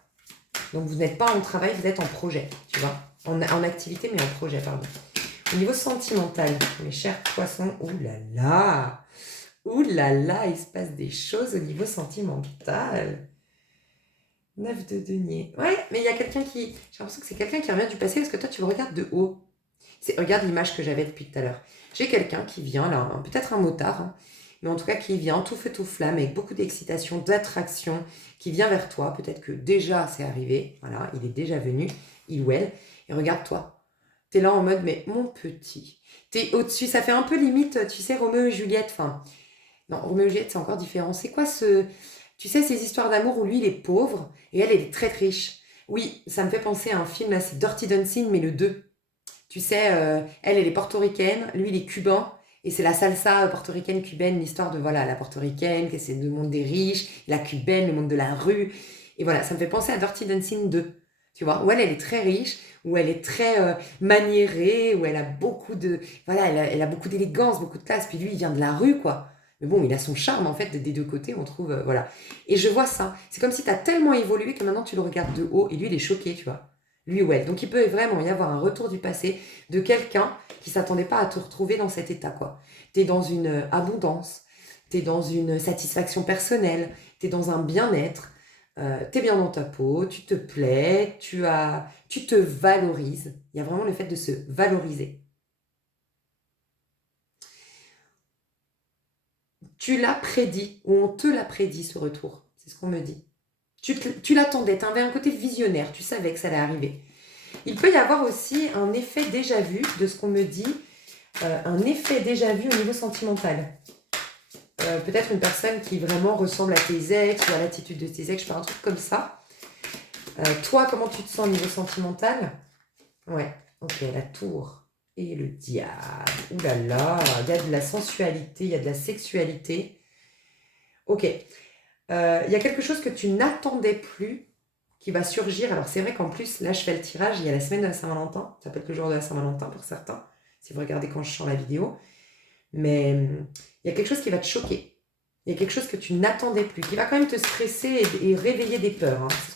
Donc vous n'êtes pas en travail, vous êtes en projet, tu vois. En activité, mais en projet, pardon. Au niveau sentimental, mes chers poissons, ouh là là, il se passe des choses au niveau sentimental. 9 de denier. Ouais, mais il y a quelqu'un qui... J'ai l'impression que c'est quelqu'un qui revient du passé parce que toi, tu le regardes de haut. Regarde l'image que j'avais depuis tout à l'heure. J'ai quelqu'un qui vient, là, peut-être un motard, hein, mais en tout cas qui vient tout feu tout flamme, avec beaucoup d'excitation, d'attraction, qui vient vers toi. Peut-être que déjà c'est arrivé, voilà, il est déjà venu, il ou elle, et regarde-toi. T'es là en mode, mais mon petit, t'es au-dessus, ça fait un peu limite, tu sais, Roméo et Juliette, enfin, non, Roméo et Juliette, c'est encore différent. C'est quoi tu sais, ces histoires d'amour où lui, il est pauvre, et elle est très riche. Oui, ça me fait penser à un film, là, c'est Dirty Dancing, mais le 2. Tu sais, elle est portoricaine, lui, il est cubain. Et c'est la salsa portoricaine cubaine, l'histoire de voilà la portoricaine, que c'est le monde des riches, la cubaine, le monde de la rue. Et voilà, ça me fait penser à Dirty Dancing 2. Tu vois, où elle est très riche, où elle est très maniérée, où elle a beaucoup de... Voilà, elle a beaucoup d'élégance, beaucoup de classe. Puis lui, il vient de la rue, quoi. Mais bon, il a son charme, en fait, des deux côtés, on trouve... voilà. Et je vois ça. C'est comme si tu as tellement évolué que maintenant, tu le regardes de haut. Et lui, il est choqué, tu vois. Lui ou elle. Donc il peut vraiment y avoir un retour du passé de quelqu'un qui s'attendait pas à te retrouver dans cet état, quoi. Tu es dans une abondance, tu es dans une satisfaction personnelle, tu es dans un bien-être, tu es bien dans ta peau, tu te plais, tu te valorises. Il y a vraiment le fait de se valoriser. Tu l'as prédit, ou on te l'a prédit ce retour. C'est ce qu'on me dit. Tu l'attendais, tu avais un côté visionnaire, tu savais que ça allait arriver. Il peut y avoir aussi un effet déjà vu de ce qu'on me dit, un effet déjà vu au niveau sentimental. Peut-être une personne qui vraiment ressemble à tes ex ou à l'attitude de tes ex, je fais un truc comme ça. Toi, comment tu te sens au niveau sentimental? Ouais, ok, la tour et le diable. Ouh là là, il y a de la sensualité, il y a de la sexualité. Ok, il y a quelque chose que tu n'attendais plus qui va surgir. Alors c'est vrai qu'en plus, là je fais le tirage, il y a la semaine de la Saint-Valentin, ça peut être le jour de la Saint-Valentin pour certains, si vous regardez quand je sors la vidéo, mais il y a quelque chose qui va te choquer, il y a quelque chose que tu n'attendais plus, qui va quand même te stresser et réveiller des peurs, hein. C'est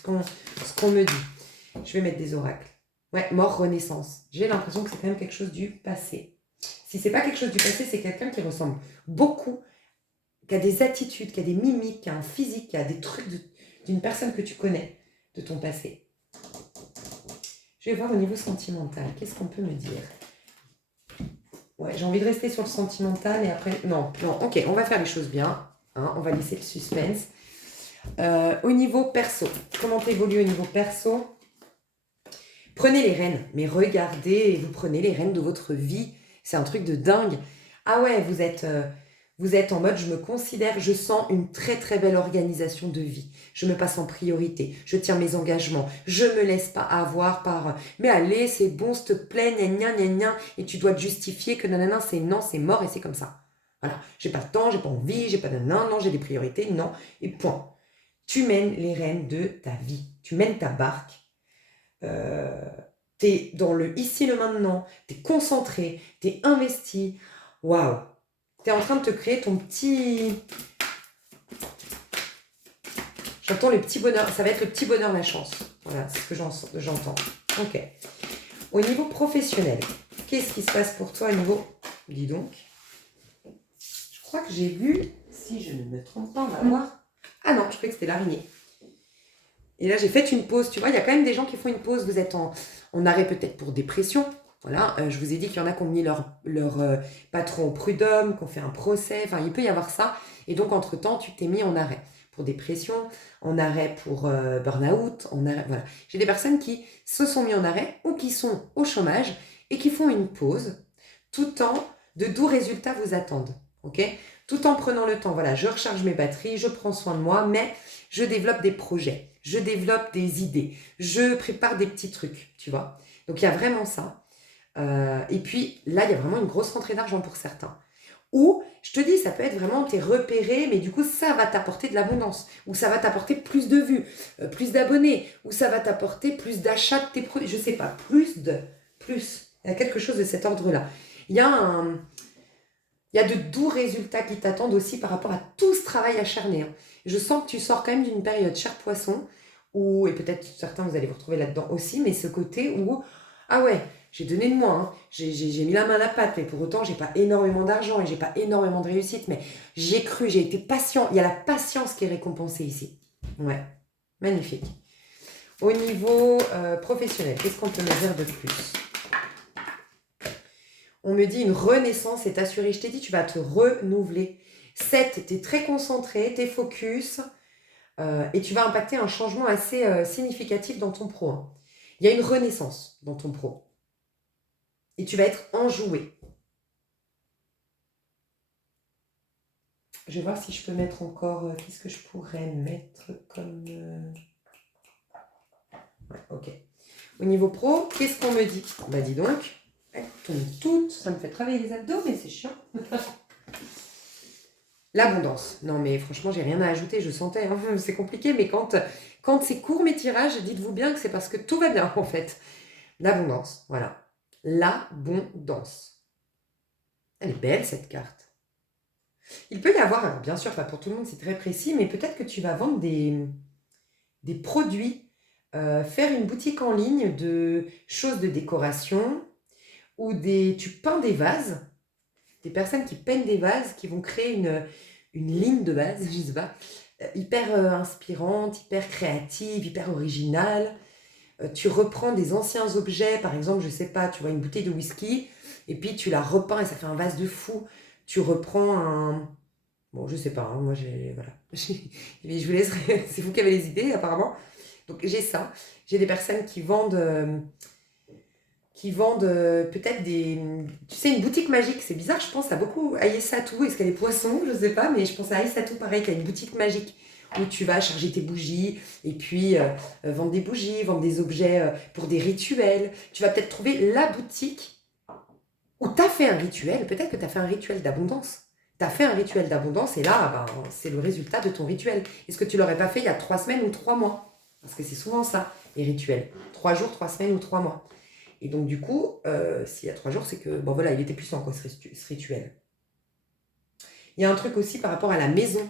ce qu'on me dit. Je vais mettre des oracles. Ouais, mort, renaissance. J'ai l'impression que c'est quand même quelque chose du passé. Si c'est pas quelque chose du passé, c'est quelqu'un qui ressemble beaucoup, qui a des attitudes, qui a des mimiques, qui a un physique, qui a des trucs d'une personne que tu connais de ton passé. Je vais voir au niveau sentimental. Qu'est-ce qu'on peut me dire? Ouais, j'ai envie de rester sur le sentimental et après... Non, ok, on va faire les choses bien. Hein, on va laisser le suspense. Au niveau perso, comment t'évolues au niveau perso? Prenez les rênes, mais regardez et vous prenez les rênes de votre vie. C'est un truc de dingue. Ah ouais, vous êtes en mode, je me considère, je sens une très très belle organisation de vie. Je me passe en priorité, je tiens mes engagements, je me laisse pas avoir par mais allez, c'est bon, s'il te plaît, gna gna gna, et tu dois te justifier que nanana, c'est non, c'est mort et c'est comme ça. Voilà, j'ai pas le temps, j'ai pas envie, j'ai pas de non, j'ai des priorités, non, et point. Tu mènes les rênes de ta vie, tu mènes ta barque. T'es dans le ici, le maintenant, t'es concentré, t'es investi. Waouh! T'es en train de te créer ton petit... J'entends le petit bonheur, ça va être le petit bonheur, la chance. Voilà, c'est ce que j'entends. Ok. Au niveau professionnel, qu'est-ce qui se passe pour toi au niveau... Dis donc. Je crois que j'ai vu, si je ne me trompe pas, on va voir. Ah non, je croyais que c'était l'araignée. Et là, j'ai fait une pause. Tu vois, il y a quand même des gens qui font une pause. Vous êtes en arrêt peut-être pour dépression. Voilà, je vous ai dit qu'il y en a qui ont mis leur patron au prud'homme, qui ont fait un procès. Enfin, il peut y avoir ça. Et donc, entre-temps, tu t'es mis en arrêt pour dépression, en arrêt pour burn-out, en arrêt... Voilà. J'ai des personnes qui se sont mis en arrêt ou qui sont au chômage et qui font une pause tout en de doux résultats vous attendent. Ok? Tout en prenant le temps. Voilà, je recharge mes batteries, je prends soin de moi, mais je développe des projets, je développe des idées, je prépare des petits trucs, tu vois. Donc, il y a vraiment ça. Et puis, là, il y a vraiment une grosse rentrée d'argent pour certains. Ou, je te dis, ça peut être vraiment, t'es repéré, mais du coup, ça va t'apporter de l'abondance. Ou ça va t'apporter plus de vues, plus d'abonnés. Ou ça va t'apporter plus d'achats de tes produits. Je sais pas, plus. Il y a quelque chose de cet ordre-là. Il y a Il y a de doux résultats qui t'attendent aussi par rapport à tout ce travail acharné, hein. Je sens que tu sors quand même d'une période, cher poisson, où, et peut-être certains vous allez vous retrouver là-dedans aussi, mais ce côté où, ah ouais, j'ai donné de moi, hein. J'ai mis la main à la pâte, mais pour autant, j'ai pas énormément d'argent et j'ai pas énormément de réussite, mais j'ai cru, j'ai été patient. Il y a la patience qui est récompensée ici. Ouais, magnifique. Au niveau professionnel, qu'est-ce qu'on peut me dire de plus? On me dit une renaissance est assurée. Je t'ai dit, tu vas te renouveler. 7, tu es très concentré, tu es focus et tu vas impacter un changement assez significatif dans ton pro, hein. Il y a une renaissance dans ton pro. Et tu vas être enjoué. Je vais voir si je peux mettre encore... qu'est-ce que je pourrais mettre comme... Ouais, ok. Au niveau pro, qu'est-ce qu'on me dit? Bah dis donc, elles tombent toutes. Ça me fait travailler les abdos, mais c'est chiant. L'abondance. Non, mais franchement, j'ai rien à ajouter. Je sentais, hein, c'est compliqué, mais quand c'est court mes tirages, dites-vous bien que c'est parce que tout va bien, en fait. L'abondance, voilà. L'abondance. Elle est belle, cette carte. Il peut y avoir, alors bien sûr, pas pour tout le monde, c'est très précis, mais peut-être que tu vas vendre des produits, faire une boutique en ligne de choses de décoration, ou tu peins des vases, des personnes qui peignent des vases, qui vont créer une ligne de base, je sais pas, hyper inspirante, hyper créative, hyper originale. Tu reprends des anciens objets, par exemple, je sais pas, tu vois une bouteille de whisky, et puis tu la repeins et ça fait un vase de fou. Tu reprends un... Bon, je sais pas, hein, moi j'ai... Voilà. Je vous laisse, c'est vous qui avez les idées apparemment. Donc j'ai ça. J'ai des personnes qui vendent peut-être des... Tu sais, une boutique magique, c'est bizarre, je pense à beaucoup Aïssatou, est-ce qu'elle est poisson? Je sais pas, mais je pense à Aïssatou, pareil, qui a une boutique magique où tu vas charger tes bougies et puis vendre des bougies, vendre des objets pour des rituels. Tu vas peut-être trouver la boutique où tu as fait un rituel, peut-être que tu as fait un rituel d'abondance. Tu as fait un rituel d'abondance et là, ben, c'est le résultat de ton rituel. Est-ce que tu l'aurais pas fait il y a 3 semaines ou 3 mois? Parce que c'est souvent ça, les rituels. 3 jours, 3 semaines ou 3 mois. Et donc, du coup, s'il y a 3 jours, c'est que, bon voilà, il était puissant, quoi, ce rituel. Il y a un truc aussi par rapport à la maison.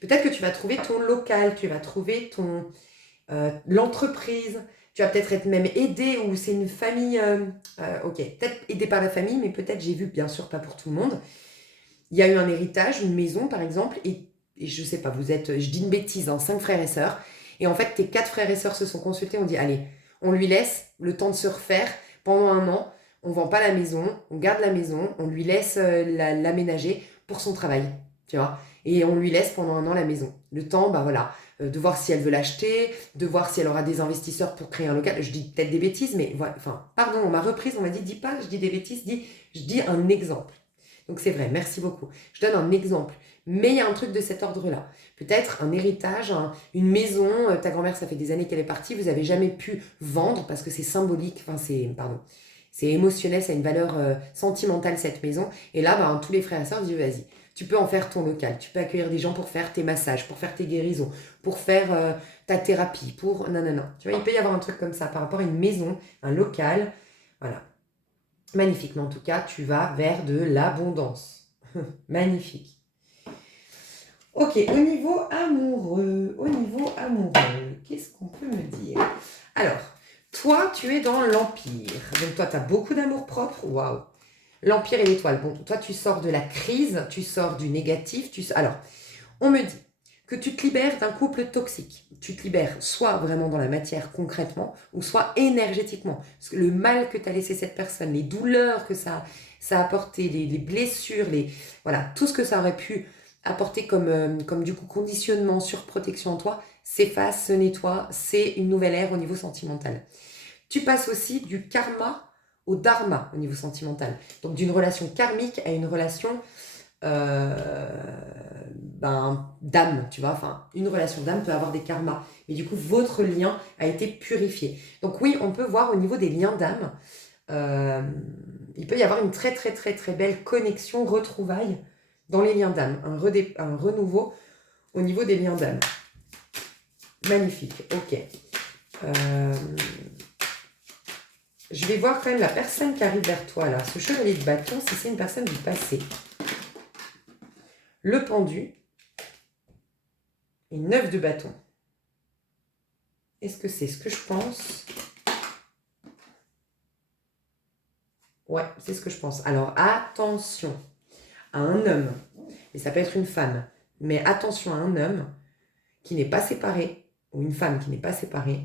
Peut-être que tu vas trouver ton local, tu vas trouver l'entreprise, tu vas peut-être être même aidé ou c'est une famille, ok, peut-être aidé par la famille, mais peut-être, j'ai vu, bien sûr, pas pour tout le monde. Il y a eu un héritage, une maison, par exemple, et je sais pas, vous êtes, je dis une bêtise, hein, 5 frères et sœurs, et en fait, tes 4 frères et sœurs se sont consultés, on dit, allez, on lui laisse le temps de se refaire pendant un an, on vend pas la maison, on garde la maison, on lui laisse l'aménager pour son travail, tu vois, et on lui laisse pendant un an la maison. Le temps, bah voilà, de voir si elle veut l'acheter, de voir si elle aura des investisseurs pour créer un local. Je dis peut-être des bêtises, mais voilà, enfin, pardon, on m'a reprise, on m'a dit, dis pas, je dis des bêtises, je dis un exemple. Donc c'est vrai, merci beaucoup. Je donne un exemple. Mais il y a un truc de cet ordre-là. Peut-être un héritage, une maison, ta grand-mère, ça fait des années qu'elle est partie, vous n'avez jamais pu vendre parce que c'est symbolique, enfin c'est émotionnel, ça a une valeur sentimentale cette maison. Et là, ben, tous les frères et sœurs disent, vas-y, tu peux en faire ton local, tu peux accueillir des gens pour faire tes massages, pour faire tes guérisons, pour faire ta thérapie, pour... Non, non, non. Tu vois, il peut y avoir un truc comme ça par rapport à une maison, un local, voilà. Magnifique, mais en tout cas, tu vas vers de l'abondance. Magnifique. Ok, au niveau amoureux, qu'est-ce qu'on peut me dire? Alors, toi, tu es dans l'Empire. Donc, toi, tu as beaucoup d'amour propre. Waouh. L'Empire et l'étoile. Bon, toi, tu sors de la crise, tu sors du négatif. Alors, on me dit que tu te libères d'un couple toxique. Tu te libères soit vraiment dans la matière concrètement, ou soit énergétiquement. Parce que le mal que tu as laissé cette personne, les douleurs que ça a apporté, les blessures, voilà, tout ce que ça aurait pu apporter comme du coup conditionnement, surprotection en toi, s'efface, se nettoie, c'est une nouvelle ère au niveau sentimental. Tu passes aussi du karma au dharma au niveau sentimental. Donc d'une relation karmique à une relation d'âme, tu vois, enfin, une relation d'âme peut avoir des karmas, mais du coup, votre lien a été purifié. Donc oui, on peut voir au niveau des liens d'âme, il peut y avoir une très très très très belle connexion, retrouvaille dans les liens d'âme, un renouveau au niveau des liens d'âme. Magnifique, ok. Je vais voir quand même la personne qui arrive vers toi, là, ce chevalier de bâton, si c'est une personne du passé. le pendu et 9 de bâton. Est-ce que c'est ce que je pense? Ouais, c'est ce que je pense. Alors, attention à un homme, et ça peut être une femme, mais attention à un homme qui n'est pas séparé, ou une femme qui n'est pas séparée,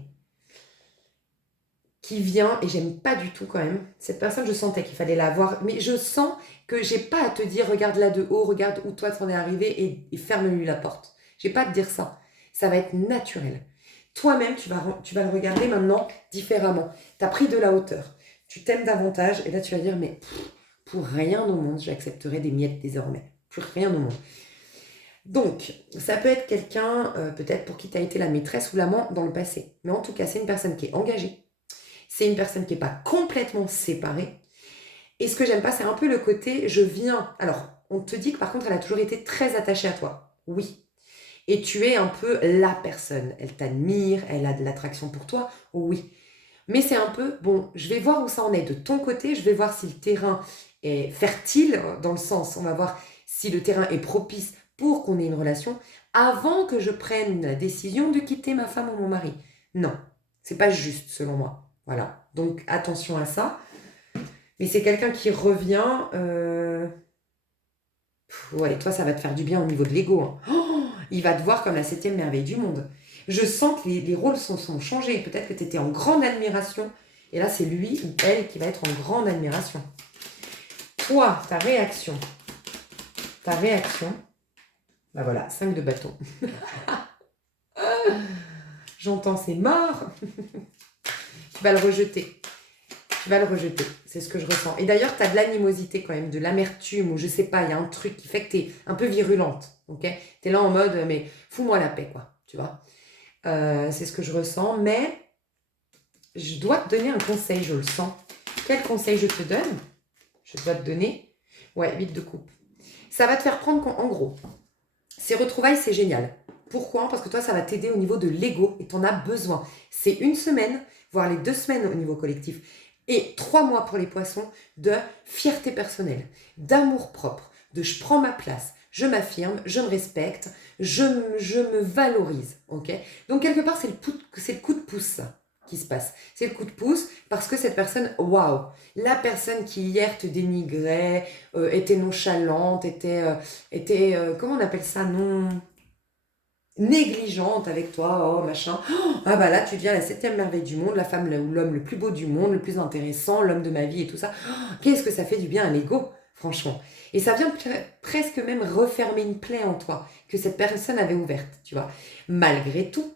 qui vient, et j'aime pas du tout quand même, cette personne, je sentais qu'il fallait la voir, mais je sens que j'ai pas à te dire, regarde là de haut, regarde où toi t'en es arrivé, et ferme-lui la porte. J'ai pas à te dire ça. Ça va être naturel. Toi-même, tu vas le regarder maintenant différemment. Tu as pris de la hauteur. Tu t'aimes davantage, et là tu vas dire, mais pour rien au monde, j'accepterai des miettes désormais. Pour rien au monde. Donc, ça peut être quelqu'un, peut-être pour qui tu as été la maîtresse ou l'amant dans le passé. Mais en tout cas, c'est une personne qui est engagée. C'est une personne qui n'est pas complètement séparée. Et ce que j'aime pas, c'est un peu le côté, je viens... Alors, on te dit que par contre, elle a toujours été très attachée à toi. Oui. Et tu es un peu la personne. Elle t'admire, elle a de l'attraction pour toi. Oui. Mais c'est un peu, bon, je vais voir où ça en est de ton côté. Je vais voir si le terrain est fertile, dans le sens, on va voir si le terrain est propice pour qu'on ait une relation, avant que je prenne la décision de quitter ma femme ou mon mari. Non, c'est pas juste selon moi. Voilà, donc attention à ça. Mais c'est quelqu'un qui revient... Ouais, toi, ça va te faire du bien au niveau de l'ego. Hein. Oh, il va te voir comme la 7e merveille du monde. Je sens que les rôles sont changés. Peut-être que tu étais en grande admiration. Et là, c'est lui ou elle qui va être en grande admiration. Toi, ta réaction. Bah voilà, 5 de bâton. J'entends, c'est mort. Tu vas le rejeter. C'est ce que je ressens. Et d'ailleurs, tu as de l'animosité quand même, de l'amertume, ou je sais pas, il y a un truc qui fait que tu es un peu virulente. Ok, tu es là en mode, mais fous-moi la paix, quoi. Tu vois, c'est ce que je ressens. Mais je dois te donner un conseil, je le sens. Quel conseil je te donne? Je dois te donner. Ouais, 8 de coupe. Ça va te faire prendre, en gros, ces retrouvailles, c'est génial. Pourquoi? Parce que toi, ça va t'aider au niveau de l'ego et tu en as besoin. C'est une semaine, voire les 2 semaines au niveau collectif. Et 3 mois pour les poissons de fierté personnelle, d'amour propre, de je prends ma place, je m'affirme, je me respecte, je me valorise. Okay, donc quelque part, c'est le coup de pouce qui se passe. C'est le coup de pouce parce que cette personne, waouh, la personne qui hier te dénigrait, était nonchalante, était comment on appelle ça, non négligente avec toi, oh machin. Oh, ah bah là tu deviens la 7e merveille du monde, la femme ou l'homme le plus beau du monde, le plus intéressant, l'homme de ma vie et tout ça. Oh, qu'est-ce que ça fait du bien à l'ego, franchement. Et ça vient presque même refermer une plaie en toi que cette personne avait ouverte, tu vois. Malgré tout,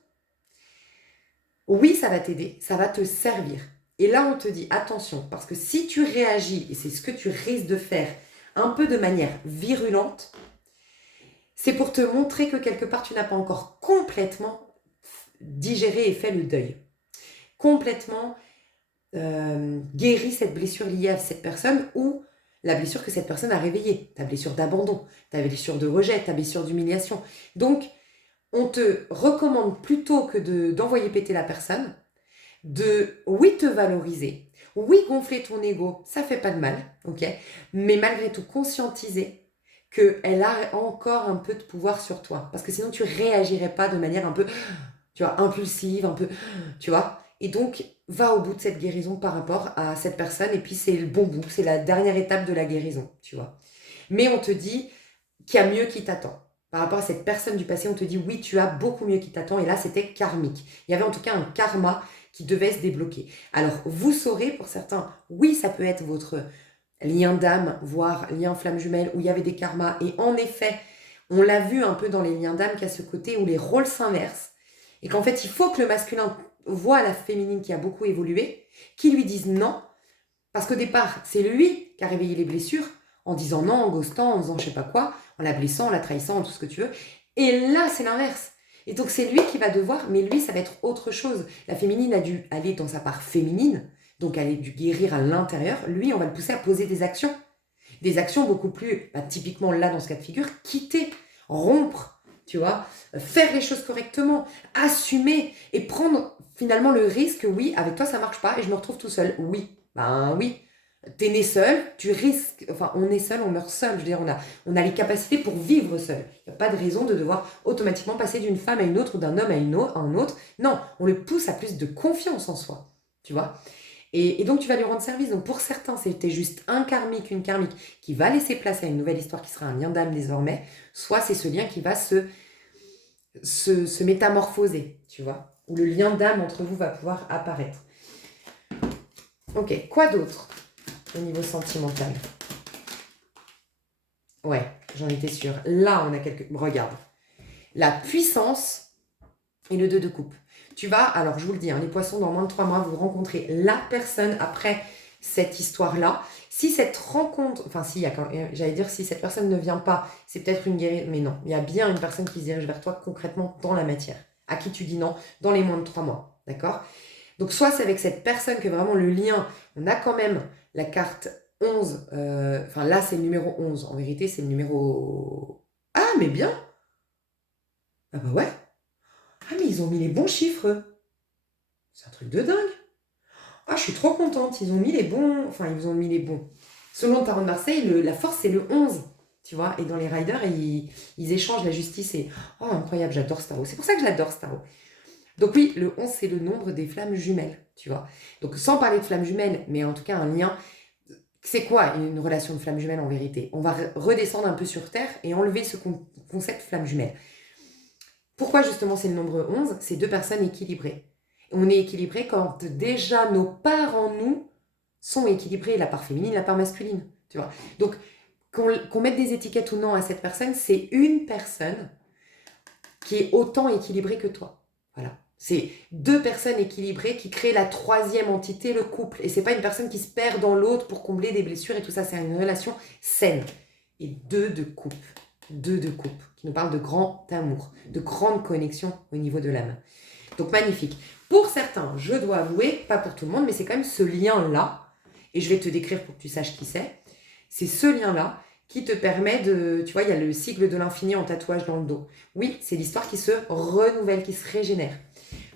oui, ça va t'aider, ça va te servir. Et là, on te dit, attention, parce que si tu réagis, et c'est ce que tu risques de faire, un peu de manière virulente, c'est pour te montrer que quelque part, tu n'as pas encore complètement digéré et fait le deuil. Complètement guéri cette blessure liée à cette personne ou la blessure que cette personne a réveillée. Ta blessure d'abandon, ta blessure de rejet, ta blessure d'humiliation. Donc, on te recommande plutôt que d'envoyer péter la personne, de, oui, te valoriser, oui, gonfler ton ego, ça fait pas de mal, ok, mais malgré tout, conscientiser qu'elle a encore un peu de pouvoir sur toi. Parce que sinon, tu réagirais pas de manière un peu, tu vois, impulsive, un peu, tu vois. Et donc, va au bout de cette guérison par rapport à cette personne. Et puis, c'est le bon bout, c'est la dernière étape de la guérison, tu vois. Mais on te dit qu'il y a mieux qui t'attend. Par rapport à cette personne du passé, on te dit oui, tu as beaucoup mieux qui t'attend. Et là, c'était karmique. Il y avait en tout cas un karma qui devait se débloquer. Alors, vous saurez, pour certains, oui, ça peut être votre lien d'âme, voire lien flamme jumelle, où il y avait des karmas. Et en effet, on l'a vu un peu dans les liens d'âme, qu'il y a ce côté où les rôles s'inversent. Et qu'en fait, il faut que le masculin voit la féminine qui a beaucoup évolué, qui lui dise non. Parce qu'au départ, c'est lui qui a réveillé les blessures, en disant non, en ghostant, en faisant je sais pas quoi, en la blessant, en la trahissant, en tout ce que tu veux. Et là, c'est l'inverse. Et donc, c'est lui qui va devoir, mais lui, ça va être autre chose. La féminine a dû aller dans sa part féminine, donc elle a dû guérir à l'intérieur. Lui, on va le pousser à poser des actions. Des actions beaucoup plus, typiquement là, dans ce cas de figure, quitter, rompre, tu vois, faire les choses correctement, assumer et prendre finalement le risque, oui, avec toi, ça marche pas et je me retrouve tout seul. Oui, ben oui. T'es né seul, tu risques, enfin on est seul, on meurt seul, je veux dire, on a les capacités pour vivre seul. Il n'y a pas de raison de devoir automatiquement passer d'une femme à une autre ou d'un homme à un autre. Non, on le pousse à plus de confiance en soi, tu vois. Et donc tu vas lui rendre service. Donc pour certains, c'était juste un karmique, une karmique qui va laisser place à une nouvelle histoire qui sera un lien d'âme désormais, soit c'est ce lien qui va se métamorphoser, tu vois, où le lien d'âme entre vous va pouvoir apparaître. Ok, quoi d'autre au niveau sentimental? Ouais, j'en étais sûre. Là, on a quelques... Regarde. La puissance et le 2 de coupe. Tu vas, alors je vous le dis, hein, les poissons, dans moins de 3 mois, vous rencontrez la personne après cette histoire-là. Si cette rencontre... Enfin, si, j'allais dire, si cette personne ne vient pas, c'est peut-être une guérison. Mais non, il y a bien une personne qui se dirige vers toi concrètement dans la matière. À qui tu dis non dans les moins de 3 mois. D'accord? Donc, soit c'est avec cette personne que vraiment le lien... On a quand même la carte 11, enfin là c'est le numéro 11, en vérité c'est le numéro... Ah mais bien. Ah bah ouais. Ah mais ils ont mis les bons chiffres. C'est un truc de dingue. Ah je suis trop contente, ils ont mis les bons... Enfin ils ont mis les bons. Selon le tarot de Marseille, la force c'est le 11. Tu vois, et dans les riders, ils échangent la justice et... Oh incroyable, j'adore ce tarot. C'est pour ça que j'adore ce tarot. Donc oui, le 11 c'est le nombre des flammes jumelles, tu vois. Donc sans parler de flammes jumelles, mais en tout cas un lien... C'est quoi une relation de flamme jumelle en vérité? On va redescendre un peu sur Terre et enlever ce concept flamme jumelle. Pourquoi justement c'est le nombre 11? C'est deux personnes équilibrées. On est équilibré quand déjà nos parts en nous sont équilibrées, la part féminine, la part masculine. Tu vois. Donc qu'on mette des étiquettes ou non à cette personne, c'est une personne qui est autant équilibrée que toi. Voilà. C'est deux personnes équilibrées qui créent la troisième entité, le couple. Et c'est pas une personne qui se perd dans l'autre pour combler des blessures et tout ça. C'est une relation saine. Et deux de couple. Deux de couple. Qui nous parlent de grand amour, de grande connexion au niveau de l'âme. Donc magnifique. Pour certains, je dois avouer, pas pour tout le monde, mais c'est quand même ce lien-là. Et je vais te décrire pour que tu saches qui c'est. C'est ce lien-là qui te permet de... Tu vois, il y a le cycle de l'infini en tatouage dans le dos. Oui, c'est l'histoire qui se renouvelle, qui se régénère.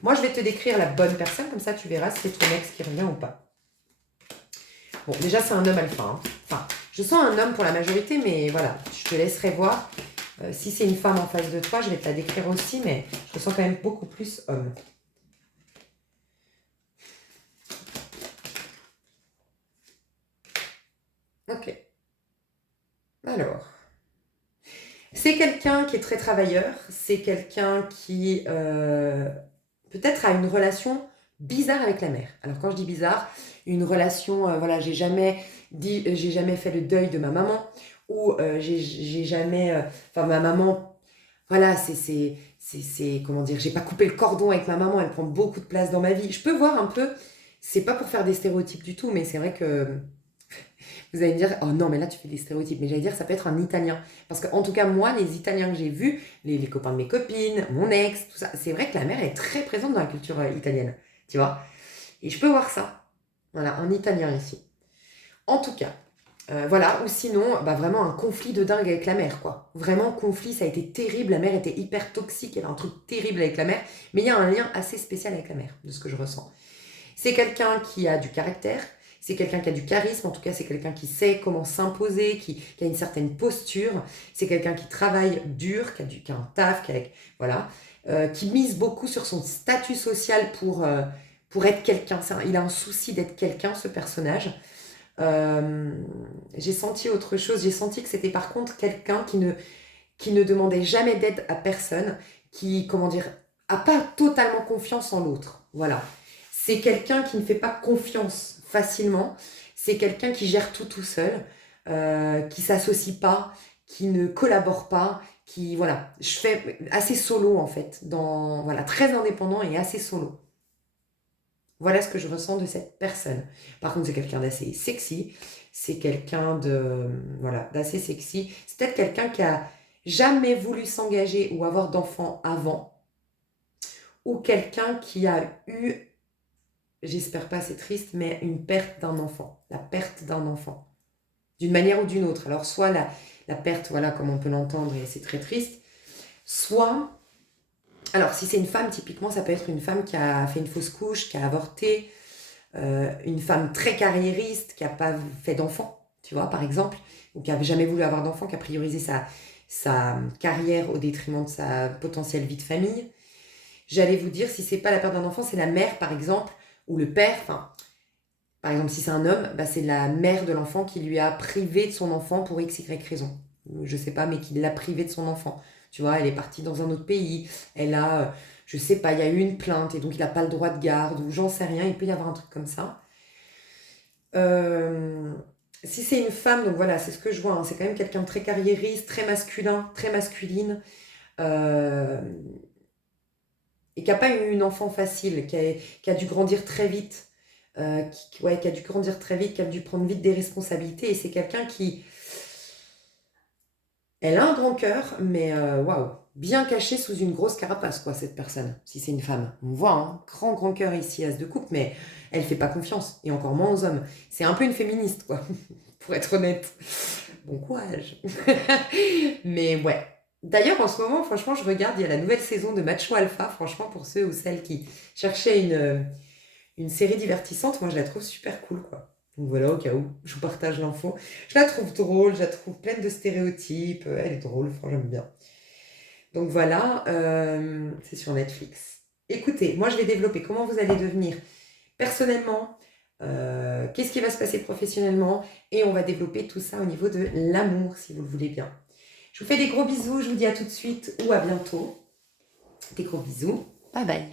Moi, je vais te décrire la bonne personne, comme ça tu verras si c'est ton ex qui revient ou pas. Bon, déjà, c'est un homme alpha. Hein. Enfin, je sens un homme pour la majorité, mais voilà, je te laisserai voir. Si c'est une femme en face de toi, je vais te la décrire aussi, mais je ressens quand même beaucoup plus homme. Ok. Alors, c'est quelqu'un qui est très travailleur, c'est quelqu'un qui peut-être a une relation bizarre avec la mère. Alors quand je dis bizarre, une relation, voilà, j'ai jamais fait le deuil de ma maman, ou j'ai jamais, enfin ma maman, voilà, comment dire, j'ai pas coupé le cordon avec ma maman, elle prend beaucoup de place dans ma vie. Je peux voir un peu, c'est pas pour faire des stéréotypes du tout, mais c'est vrai que vous allez me dire, oh non, mais là tu fais des stéréotypes. Mais j'allais dire, ça peut être un Italien. Parce qu'en tout cas, moi, les Italiens que j'ai vus, les copains de mes copines, mon ex, tout ça, c'est vrai que la mère elle est très présente dans la culture italienne. Tu vois? Et je peux voir ça. Voilà, un Italien ici. En tout cas, voilà. Ou sinon, bah, vraiment un conflit de dingue avec la mère, quoi. Vraiment, conflit, ça a été terrible. La mère était hyper toxique. Elle a un truc terrible avec la mère. Mais il y a un lien assez spécial avec la mère, de ce que je ressens. C'est quelqu'un qui a du caractère, c'est quelqu'un qui a du charisme, en tout cas c'est quelqu'un qui sait comment s'imposer, qui a une certaine posture, c'est quelqu'un qui travaille dur, qui a un taf, voilà, qui mise beaucoup sur son statut social pour être quelqu'un. Il a un souci d'être quelqu'un, ce personnage. Euh, j'ai senti autre chose, j'ai senti que c'était par contre quelqu'un qui ne demandait jamais d'aide à personne, qui, comment dire, a pas totalement confiance en l'autre. Voilà. C'est quelqu'un qui ne fait pas confiance facilement. C'est quelqu'un qui gère tout seul, qui s'associe pas, qui ne collabore pas, qui, voilà, je fais assez solo en fait, voilà, très indépendant et assez solo. Voilà ce que je ressens de cette personne. Par contre, c'est quelqu'un d'assez sexy, c'est quelqu'un voilà, d'assez sexy. C'est peut-être quelqu'un qui a jamais voulu s'engager ou avoir d'enfant avant, ou quelqu'un qui a eu, j'espère pas, c'est triste, mais une perte d'un enfant, la perte d'un enfant, d'une manière ou d'une autre. Alors soit la perte, voilà, comme on peut l'entendre, et c'est très triste, soit, alors si c'est une femme, typiquement, ça peut être une femme qui a fait une fausse couche, qui a avorté, une femme très carriériste qui n'a pas fait d'enfant, tu vois, par exemple, ou qui n'a jamais voulu avoir d'enfant, qui a priorisé sa carrière au détriment de sa potentielle vie de famille. J'allais vous dire, si c'est pas la perte d'un enfant, c'est la mère, par exemple, ou le père, enfin, par exemple, si c'est un homme, bah, c'est la mère de l'enfant qui lui a privé de son enfant pour x, y raison. Je sais pas, mais qui l'a privé de son enfant. Tu vois, elle est partie dans un autre pays, elle a, je sais pas, il y a eu une plainte et donc il n'a pas le droit de garde ou j'en sais rien, il peut y avoir un truc comme ça. Euh, Si c'est une femme, donc voilà, c'est ce que je vois, hein, c'est quand même quelqu'un de très carriériste, très masculin, très masculine, euh, et qui n'a pas eu une enfant facile, qui a dû grandir très vite, ouais, qui a dû grandir très vite, qui a dû prendre vite des responsabilités, et c'est quelqu'un qui, elle a un grand cœur, mais waouh, bien caché sous une grosse carapace, quoi, cette personne, si c'est une femme. On voit, hein, grand cœur ici, as de coupe, mais elle fait pas confiance, et encore moins aux hommes. C'est un peu une féministe, quoi, pour être honnête. Bon courage. Mais ouais. D'ailleurs, en ce moment, franchement, je regarde, il y a la nouvelle saison de Macho Alpha, franchement, pour ceux ou celles qui cherchaient une série divertissante, moi je la trouve super cool, quoi. Donc voilà, au cas où, je vous partage l'info. Je la trouve drôle, je la trouve pleine de stéréotypes, elle est drôle, franchement, j'aime bien. Donc voilà, c'est sur Netflix. Écoutez, moi je vais développer comment vous allez devenir personnellement, qu'est-ce qui va se passer professionnellement, et on va développer tout ça au niveau de l'amour, si vous le voulez bien. Je vous fais des gros bisous, je vous dis à tout de suite ou à bientôt. Des gros bisous, bye bye.